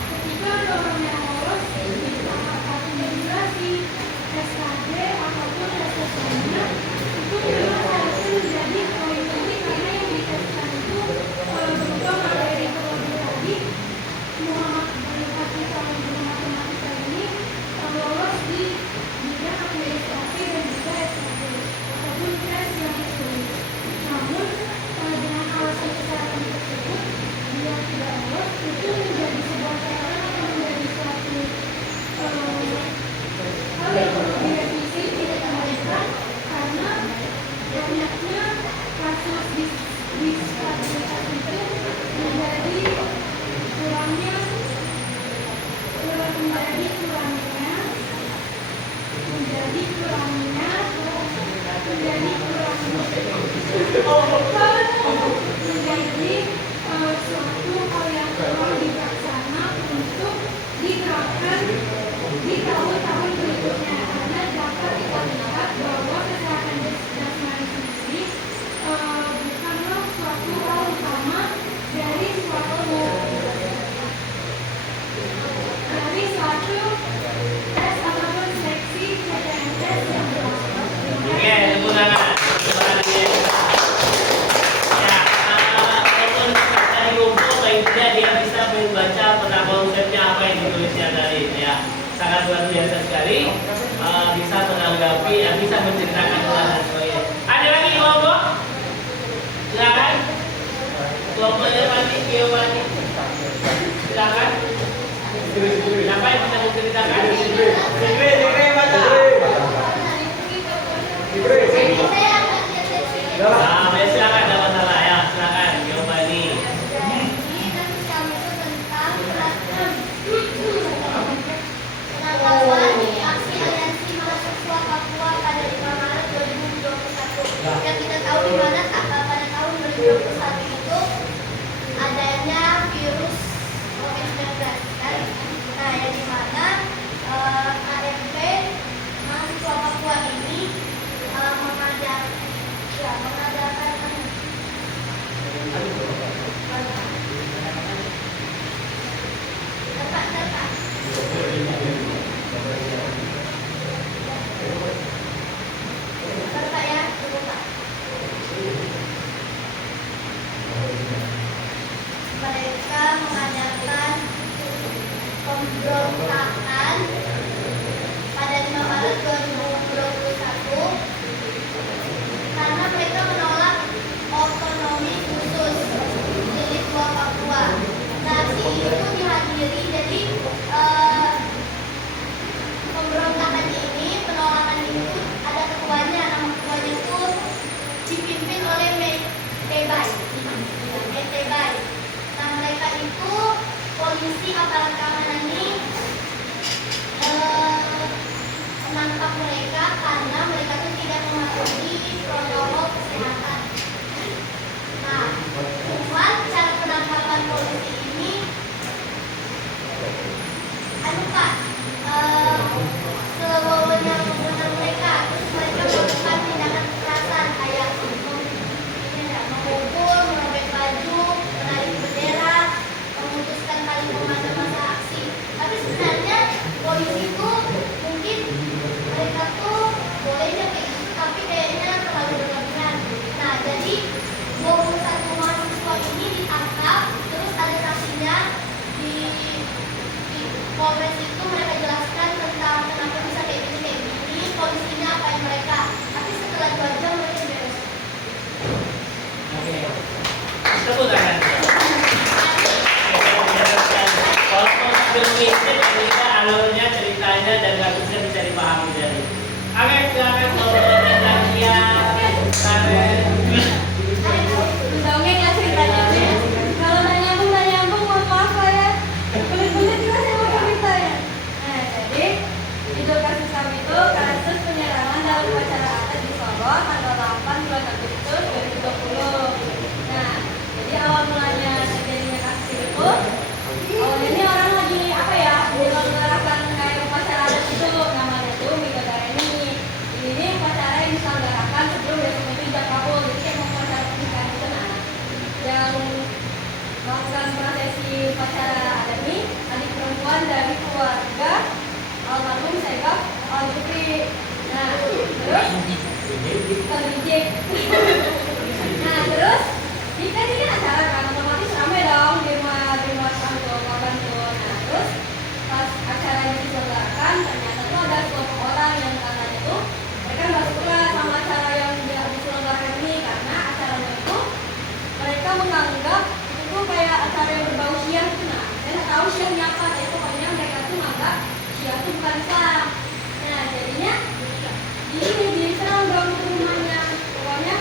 Ketika ada orang yang lolos di tahap administrasi, SKD ataupun tes lainnya, itu memang harusnya menjadi poin penting karena yang diteskan itu berupa materi terlebih tadi. Muhammad Boyhadi calon guru matematika ini lolos di bidang administrasi Indonesia tadi ya, sangat luar biasa sekali. Bisa menanggapi, bisa menceritakan ulang dan sebagainya. Ada lagi kelompok? Silakan. Kelompoknya Mati, Giovanni. Silakan. Siapa yang bisa menceritakan? Sigre baca. Nah, baik, silakan, ada masalah ya, silakan Giovanni. Penangkapan di aksi aliansi mahasiswa Papua pada 5 Maret 2021. Yang kita tahu di mana pada tahun 2021 itu adanya virus COVID-19 kan. Nah, yang di mana AFP mahasiswa Papua ini mengadakan mereka mengadakan pemberontakan pada 5 Maret 2021 karena mereka menolak otonomi khusus milik Papua. Nah, aksi itu dihadiri, jadi pemberontakan ini, penolakan itu ada ketuanya, nama ketuanya itu dipimpin oleh Metebay. Nah, mereka itu polisi aparat keamanan ini menangkap mereka karena mereka itu tidak mematuhi protokol kesehatan. Nah, cuman cara penangkapan polisi ini sewenang-wenang mereka, terus mereka melakukan tindakan kekerasan kayak memukul, merobek baju, menarik bendera, memutuskan tali pemadam masa aksi. Tapi sebenarnya polisi itu mungkin mereka tuh bolehnya kayak gitu, tapi kayaknya terlalu berlebihan. Nah, jadi 21 mahasiswa ini ditangkap, terus ada saksinya di Polres itu mereka jelaskan tentang kenapa bisa kayak gini, polisinya apain mereka. Tapi setelah 2 jam mereka beres. Oke. Tepuk tangan. Kalau film ini cerita alurnya, ceritanya dan kasusnya bisa dipahami dari. Oke, silakan kelompoknya Nadia, Karen. Dongeng nggak ceritanya? Kalau nggak nyambung, mohon maaf lah ya. Belit-belit juga saya mau cerita ya. Nah, jadi judul kasus kami itu kasus penyerangan dalam upacara adat di Solo tanggal 8 bulan Agustus 2020. Nah, jadi awal mulanya terjadinya kasus itu, awalnya ini orang lagi menyelenggarakan kayak upacara adat itu, namanya tuh Midodareni. Ini upacara yang diselenggarakan sebelum besok itu ijab kabul, jadi kayak mau upacara pernikahan itu. Nah, yang melakukan prosesi upacara adat ini adik perempuan dari keluarga almarhum Saibab Al-Jufri. Nah, terus terdidik. Nah, terus ini kan acara kan otomatis ramai dong di rumah kantor korban tuh. Nah, terus pas acara ini diselenggarakan ternyata tuh ada kelompok orang yang katanya tuh mereka nggak suka sama acara yang diselenggarakan ini karena acaranya itu mereka menganggap itu kayak acara yang berbau Syiah gitu. Nah, saya nggak tahu Syiahnya apa, tapi pokoknya mereka tuh menganggap Syiah itu bukan Islam. Nah, jadinya diserang dong ke rumahnya, pokoknya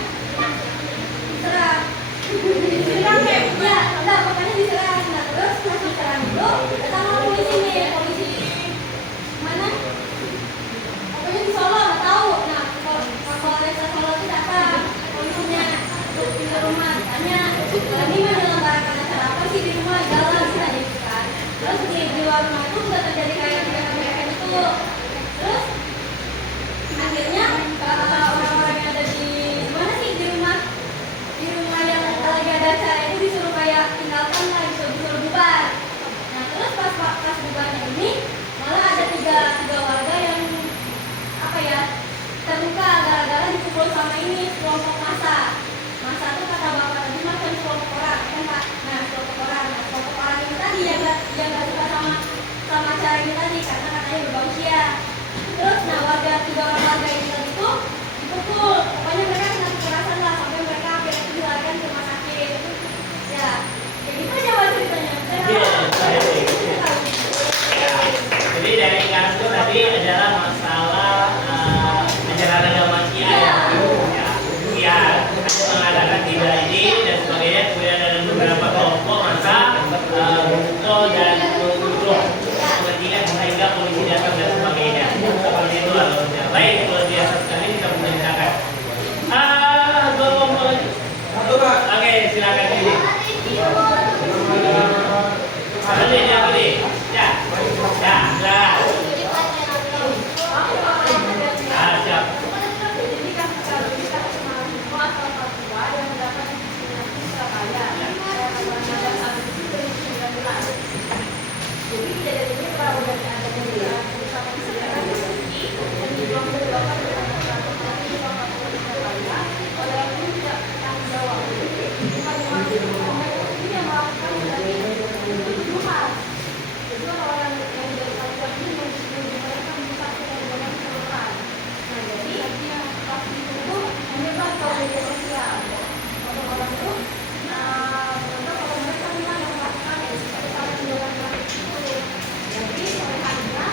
diserang. Diserang kayak ya, enggak, pokoknya diserang. Nah, terus pas diserang itu datang polisi nih, polisi mana? Pokoknya di Solo nggak tahu. Nah, Polres Solo itu datang polisinya ke rumah, tanya lagi menyelenggarakan acara apa sih di rumah, jalan sih tadi kan. Terus di luar rumah itu udah terjadi kayak mereka itu. Terus akhirnya orang-orang yang ada di mana sih di rumah yang lagi ada acara itu disuruh kayak tinggalkan lah, disuruh bubar. Nah, terus pas bubarnya ini malah ada tiga warga yang terluka gara-gara dipukul sama ini kelompok massa tuh kata bapak tadi macam kelompok orang kan Pak. Nah, kelompok orang ini tadi yang nggak suka sama Jadi kejadian ini telah udah ada kemudian usahakan segera diselidiki dan dibuang ke belakang dengan peraturan di bawah kepala oleh yang tidak tanggung jawab. Bukan ini yang melakukan dari pembunuhan. Kedua orang yang dilakukan ini mereka menyesatkan dengan keseluruhan. Nah jadi pasti itu menyebar ke media sosial. Orang-orang itu menganggap kalau mereka memang yang melakukan kesalahan tindakan itu. Jadi sore harinya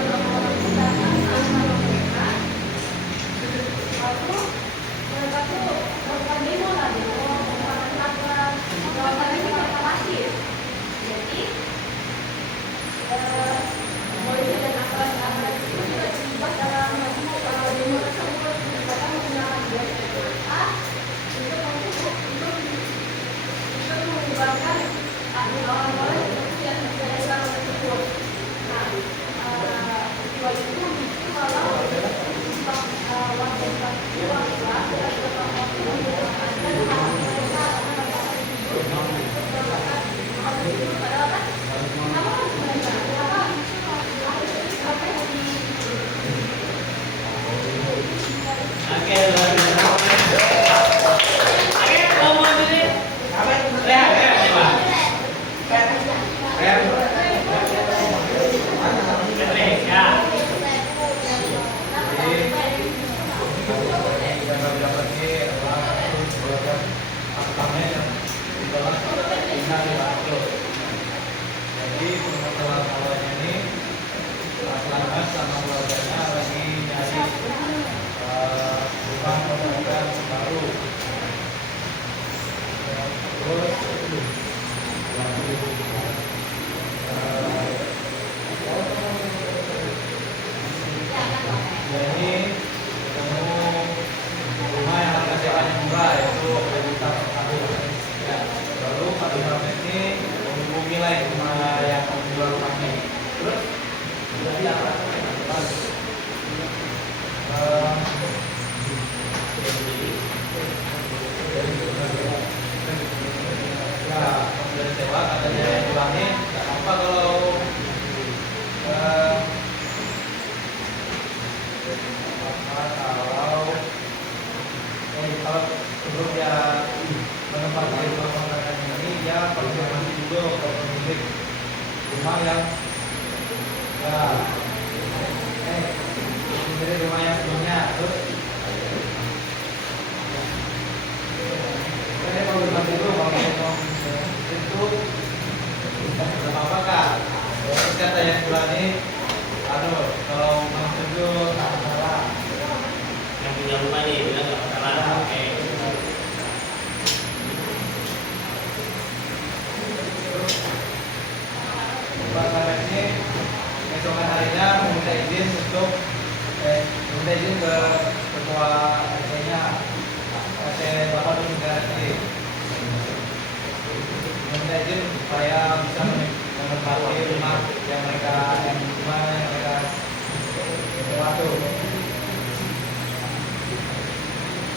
orang-orang itu datang ke rumah mereka. Lalu mereka tuh melakukan demo lah, demo melakukan tabrak, melakukan demo masif. Jadi polisi dan aparat itu juga terlibat dalam demo tersebut. Mereka menggunakan gas air mata untuk menyebarkan orang-orang yang tidak Islam tersebut. Nah, peristiwa itu memicu kalau warga Islam itu adalah beberapa waktu membutuhkan mereka karena mereka tersebut padahal kan kenapa sebenarnya kenapa apa yang Oke, luar biasa. Oke, ngomong ini. Lihat, coba. Patrick, ya. Jadi permasalahan awalnya ini Mas Langas sama keluarganya lagi nyari rumah kontrakan baru. Terus jadi ketemu rumah yang harga sewanya murah, yaitu 2 juta per tahun. Ya, lalu Pak Imam ini menghubungi lain rumah yang menjual rumahnya. Terus jadi apa? Ya, dari sewa katanya yang bilangnya nggak apa kalau kalau sebelum dia menempati rumah kontrakan ini, dia konfirmasi dulu ke pemilik rumah yang pemilik rumah yang sebelumnya. Terus saya mau berbagi dulu kalau itu berapa apakah? Terus kata yang bulan ini, kalau mau setuju tak masalah. Yang punya rumah nih, bilang nggak masalah. Oke. Pak Samet ini keesokan harinya meminta izin ke ketua RT-nya, RT Bapak Dulu Garasi. Meminta izin supaya bisa menempati rumah yang mereka sewa.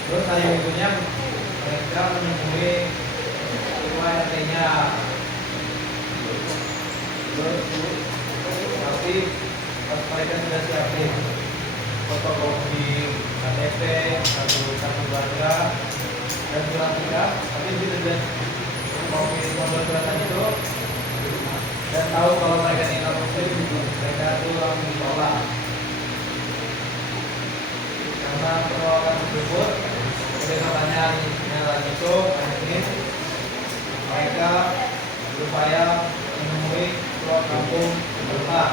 Terus hari berikutnya mereka menemui ketua RT-nya. Tapi pas mereka sudah siapin fotokopi KTP, kartu keluarga, dan surat nikah, tapi begitu sudah mau membuat suratan itu dan tahu kalau mereka tinggal muslim, mereka itu langsung ditolak. Karena penolakan tersebut, kebesokannya lagi itu mereka berupaya menemui keluar kampung berubah.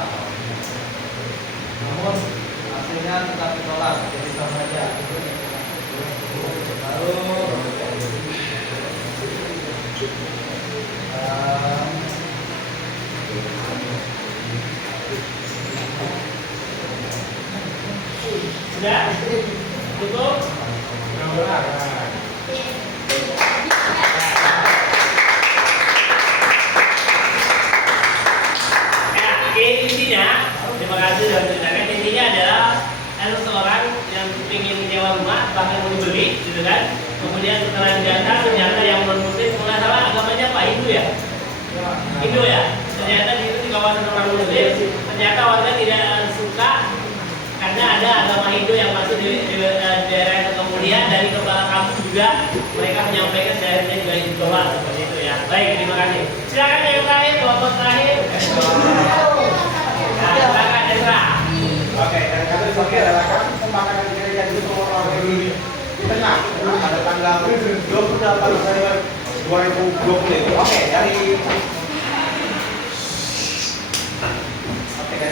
Namun hasilnya tetap ditolak, jadi sama aja. Lalu sudah cukup. Intinya, terima kasih sudah menceritakan. Intinya adalah ada seorang yang ingin menyewa rumah, bahkan mau dibeli, gitu kan? Kemudian setelah datang ternyata yang non muslim, kalau nggak salah agamanya apa? Hindu ya? Hindu ya? ternyata di kawasan orang Muslim ternyata warga tidak suka karena ada agama Hindu yang masuk di daerah itu. Kemudian dari kepala kampung juga mereka menyampaikan daerahnya juga ditolak seperti itu ya. Baik, terima kasih. Silakan yang terakhir, kelompok terakhir. Nah, silakan Ezra. Oke, dan kami sebagai adalah kasus pembakaran gereja di Sumorono di tengah pada tanggal 28 November 2020. Oke, dari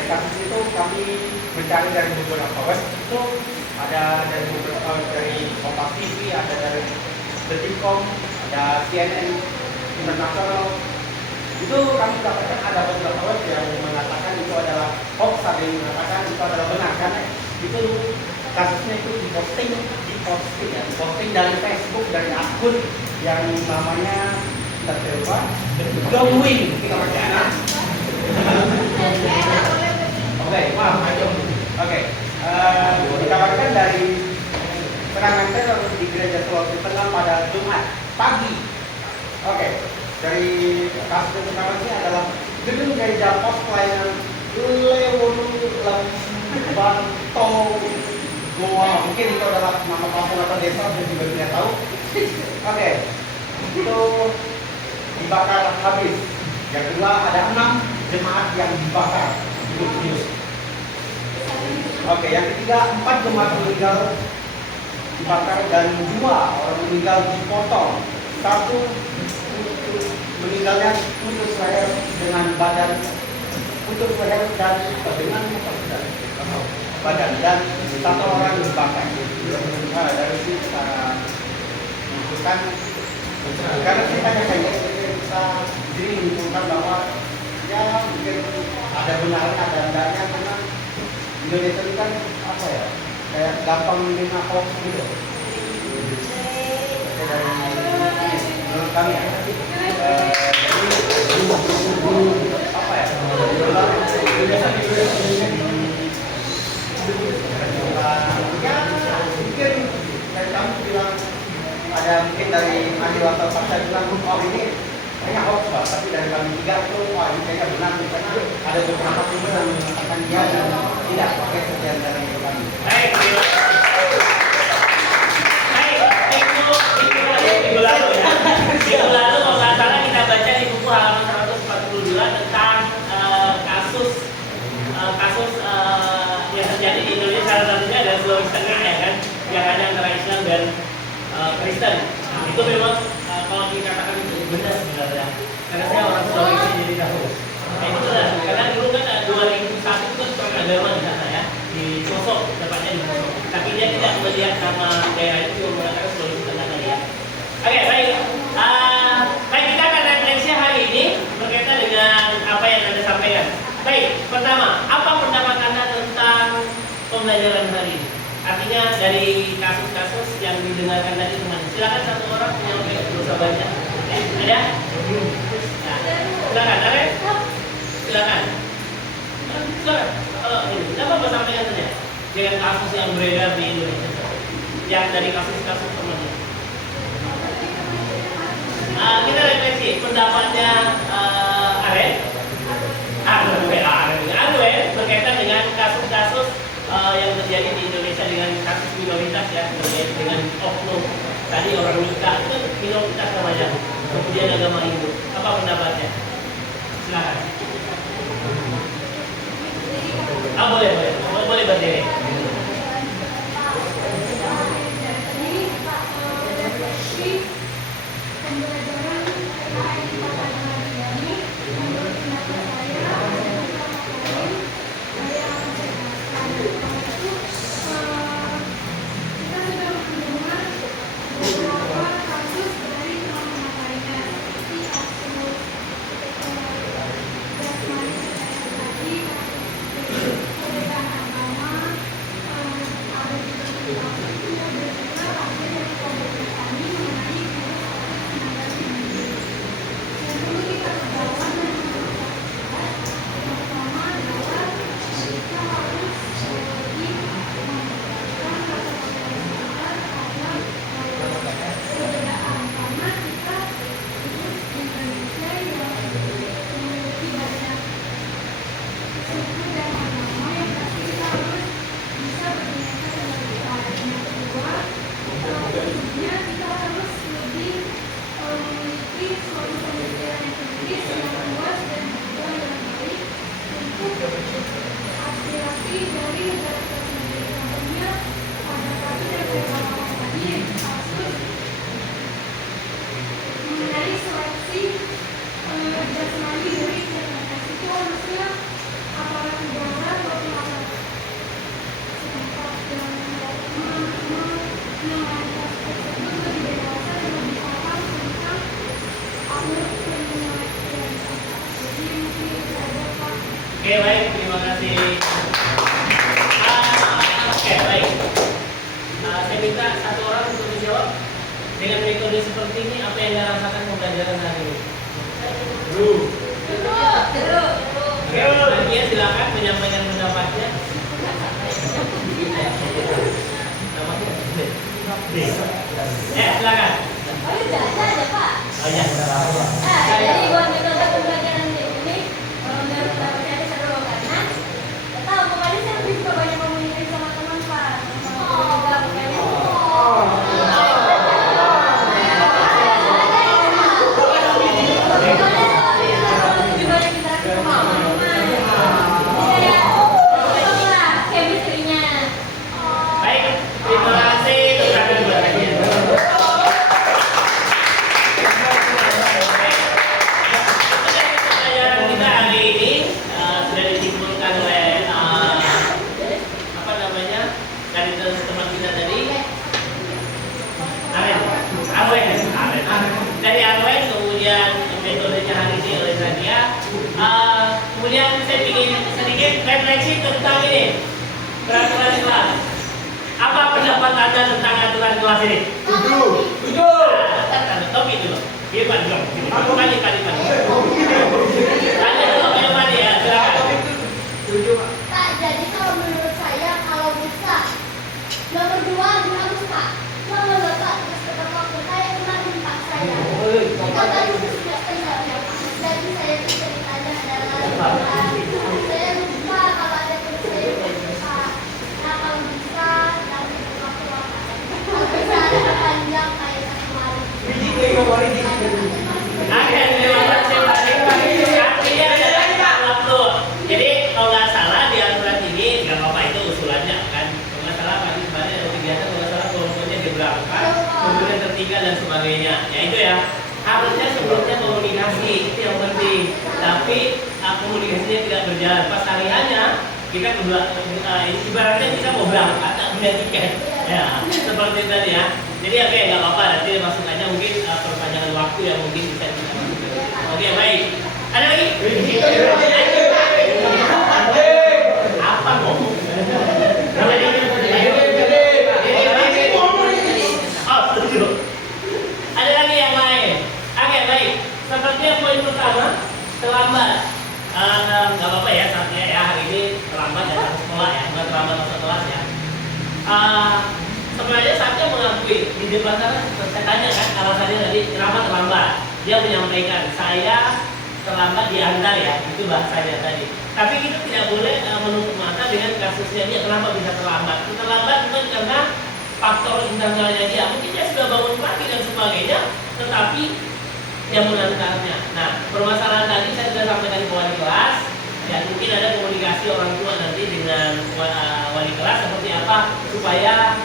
kasus itu kami mencari dari beberapa web itu ada dari beberapa dari Kompas TV, ada dari Detikcom, ada CNN Internasional. Itu kami dapatkan ada beberapa web yang mengatakan itu adalah hoax, ada yang mengatakan itu adalah benar karena itu kasusnya itu diposting dari Facebook dari akun yang namanya Going kita baca. Oke, maaf, ayo. Oke, dikabarkan dari serangan teror di gereja Sulawesi Tengah pada Jumat pagi. Oke, dari kasus yang pertama ini adalah gedung gereja pos pelayanan Lewolu Lembanto Goa. Mungkin itu adalah nama kampung atau desa, saya juga tidak tahu. Oke, itu dibakar habis. Yang kedua ada 6 jemaat yang dibakar. Oke, yang ketiga 4 jemaat meninggal dibakar dan 2 orang meninggal dipotong. 1 meninggalnya putus leher dengan badan, putus leher dan dengan badan, dan 1 orang dibakar. Nah, dari sini kita menunjukkan karena kita bisa jadi menunjukkan bahwa ya mungkin ada benarnya ada enggaknya karena Indonesia itu kan apa ya kayak gampang menerima hoax gitu. Menurut kami ya, apa ya? Mungkin dari kamu bilang ada mungkin dari ahli wartawan fakta bilang oh ini kayaknya hoax Pak, tapi dari kami 3 itu wah ini kayaknya benar karena ada beberapa sumber yang mengatakan dia dan tidak pakai sekian dari kami. Baik, minggu lalu ya. Minggu lalu kalau nggak salah kita baca di buku halaman 142 tentang kasus yang terjadi di Indonesia, salah satunya adalah Sulawesi Tengah ya kan, yang ada antara Islam dan Kristen. Nah, itu memang kalau dikatakan itu benar sebenarnya. Karena saya orang Sulawesi jadi tahu. Nah, itu benar. Karena dulu kan 2001 itu kan perang agama di sana ya, di Sosok, tepatnya di Sosok. Tapi dia tidak melihat nama daerah itu, cuma mengatakan Sulawesi Tengah tadi ya. Oke, baik. Baik, kita akan refleksi hari ini berkaitan dengan apa yang Anda sampaikan. Baik, pertama, apa pendapat Anda tentang pembelajaran hari ini? Artinya dari kasus-kasus yang didengarkan tadi teman. Silakan satu orang menyampaikan dosa banyak. Ada? Nah, silakan, Are. Silakan. Silakan. Kalau ini, apa mau sampaikan saja dengan kasus yang beredar di Indonesia? Yang dari kasus-kasus temannya. Kita refleksi pendapatnya Are berkaitan dengan kasus-kasus yang terjadi di Indonesia dengan kasus minoritas ya, dengan oknum tadi orang nikah itu minoritas namanya, kemudian agama Hindu. Apa pendapatnya? Silakan. Boleh berdiri. suku dan agama yang pasti kita harus bisa berbineka tunggal ika. Dan yang kedua, tentunya kita harus lebih memiliki suatu pemikiran yang kritis, yang luas dan juga yang baik untuk aspirasi dari negara kita sendiri. Contohnya pada tadi yang saya katakan tadi kasus mengenai seleksi jasmani dari CPNS itu harusnya aparat negara atau aparat setempat yang menangani kasus tersebut lebih dewasa dan lebih paham tentang alur penyelesaian. Jadi mungkin itu saja Pak. Oke, baik, terima kasih. Oke, baik. Saya minta satu orang untuk menjawab dengan metode seperti ini. Apa yang Anda rasakan pembelajaran hari ini? Oke, Nadia silakan menyampaikan pendapatnya. Silakan. Oh iya, aja Pak. Oh ya. Nah, jadi buat metode pembelajaran ini, menurut saya seru karena nggak tahu kemarin saya lebih suka banyak komunikasi sama teman Pak, sama makanya. Lebih banyak interaksi sama teman. Iya, lah chemistry-nya. Baik, terima kasih. Silakan buat Nadia. Pembelajaran kita hari ini sudah disimpulkan oleh apa namanya dari teman kita tadi, Arwen. Dari Arwen, kemudian metodenya hari ini oleh Nadia. Kemudian saya ingin sedikit refleksi tentang ini peraturan kelas. Apa pendapat Anda tentang aturan kelas ini? Setuju. Topi dulu. Gimana dong? Pani. Tanya dulu ke Pani ya, silakan. Setuju, Pak. Pak, jadi kalau menurut saya kalau bisa nomor 2 harus Pak, nomor 2 terus tetap waktu saya kemarin Pak saya. Kita tadi sudah kenal ya Pak. Jadi saya tuh ceritanya adalah saya lupa kalau ada tulis saya lupa. Nah kalau bisa nanti waktu kalau bisa ada panjang kayak kemarin. Oke, terima kasih Pani. Artinya adalah upload. Jadi kalau nggak salah di aturan ini nggak apa-apa, itu usulannya kan. Kalau nggak salah Pani kemarin ada kegiatan, kalau nggak salah kelompoknya diberangkat, kemudian tertinggal dan sebagainya. Ya itu ya. Harusnya sebelumnya komunikasi itu yang penting. Tapi komunikasinya tidak berjalan. Pas hariannya kita kedua ibaratnya kita mau berangkat tak punya tiket. Ya seperti tadi ya. Jadi oke, nggak apa-apa, nanti masukannya mungkin perpanjangan waktu yang mungkin bisa kita masukkan. Oke, baik. Ada lagi? Apa ngomong? Oh, setuju. Ada lagi yang lain? Oke, baik. Seperti yang poin pertama, terlambat. Nggak apa-apa ya, saatnya ya hari ini terlambat datang sekolah ya, nggak terlambat masuk kelas ya. Sebenarnya saatnya mengakui di depan sana, saya tanya kan alasannya tadi kenapa terlambat. Dia menyampaikan saya terlambat diantar ya, itu bahasanya tadi. Tapi kita tidak boleh menutup mata dengan kasusnya dia kenapa bisa terlambat. Terlambat bukan karena faktor internalnya dia, mungkin dia sudah bangun pagi dan sebagainya, tetapi yang mengantarnya. Nah, permasalahan tadi saya sudah sampaikan ke wali kelas. Ya, mungkin ada komunikasi orang tua nanti dengan wali kelas seperti apa supaya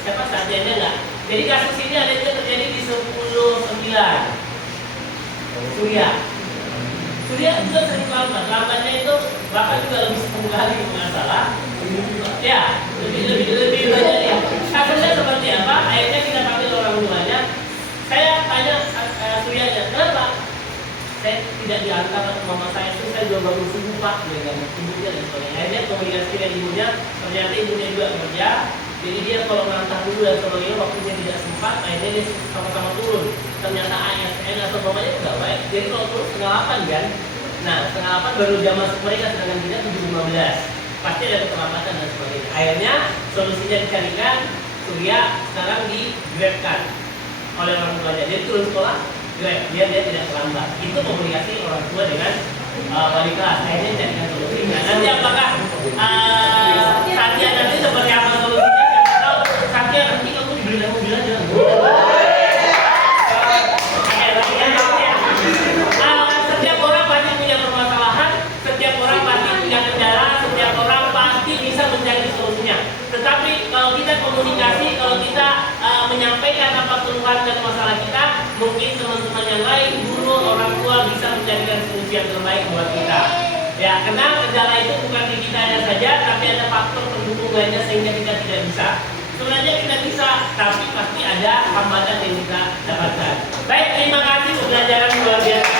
siapa saatnya enggak. Jadi kasus ini ada juga terjadi di 10/9. Surya juga sering lambat. Lambatnya itu bahkan juga lebih 10 kali nggak salah. Ya, lebih banyak ya. Kasusnya seperti apa? Akhirnya kita panggil orang tuanya. Saya tanya Suryanya, kenapa? Saya tidak diantar mama saya itu, saya juga baru subuh Pak, dengan ibunya dan sebagainya. Akhirnya komunikasi dengan ibunya, ternyata ibunya juga kerja. Jadi dia kalau mengantar dulu dan sebagainya waktunya tidak sempat, akhirnya dia sama-sama turun. Ternyata ASN atau mamanya itu nggak baik. Jadi kalau turun 7:30 kan, nah 7:30 baru jam masuk mereka, sedangkan kita 7:15. Pasti ada keterlambatan dan sebagainya. Akhirnya solusinya dicarikan, Surya sekarang di-grabkan oleh orang tuanya. Dia turun sekolah, grab, dia tidak terlambat. Itu komunikasi orang tua dengan wali kelas, akhirnya carikan solusi. Nah, nanti apakah Satya nanti seperti apa solusinya? Siapa tahu Satya nanti kamu dibeli mobil aja. Setiap orang pasti punya permasalahan, setiap orang pasti punya kendala, setiap orang pasti bisa mencari solusinya. Tetapi kalau kita komunikasi, kalau kita menyampaikan apa keluhan dan masalah kita, mungkin teman-teman yang lain, guru, orang tua bisa mencarikan solusi yang terbaik buat kita. Ya, karena kendala itu bukan di kitanya saja, tapi ada faktor pendukung lainnya sehingga kita tidak bisa. Sebenarnya kita bisa, tapi pasti ada hambatan yang kita dapatkan. Baik, terima kasih pembelajaran luar biasa.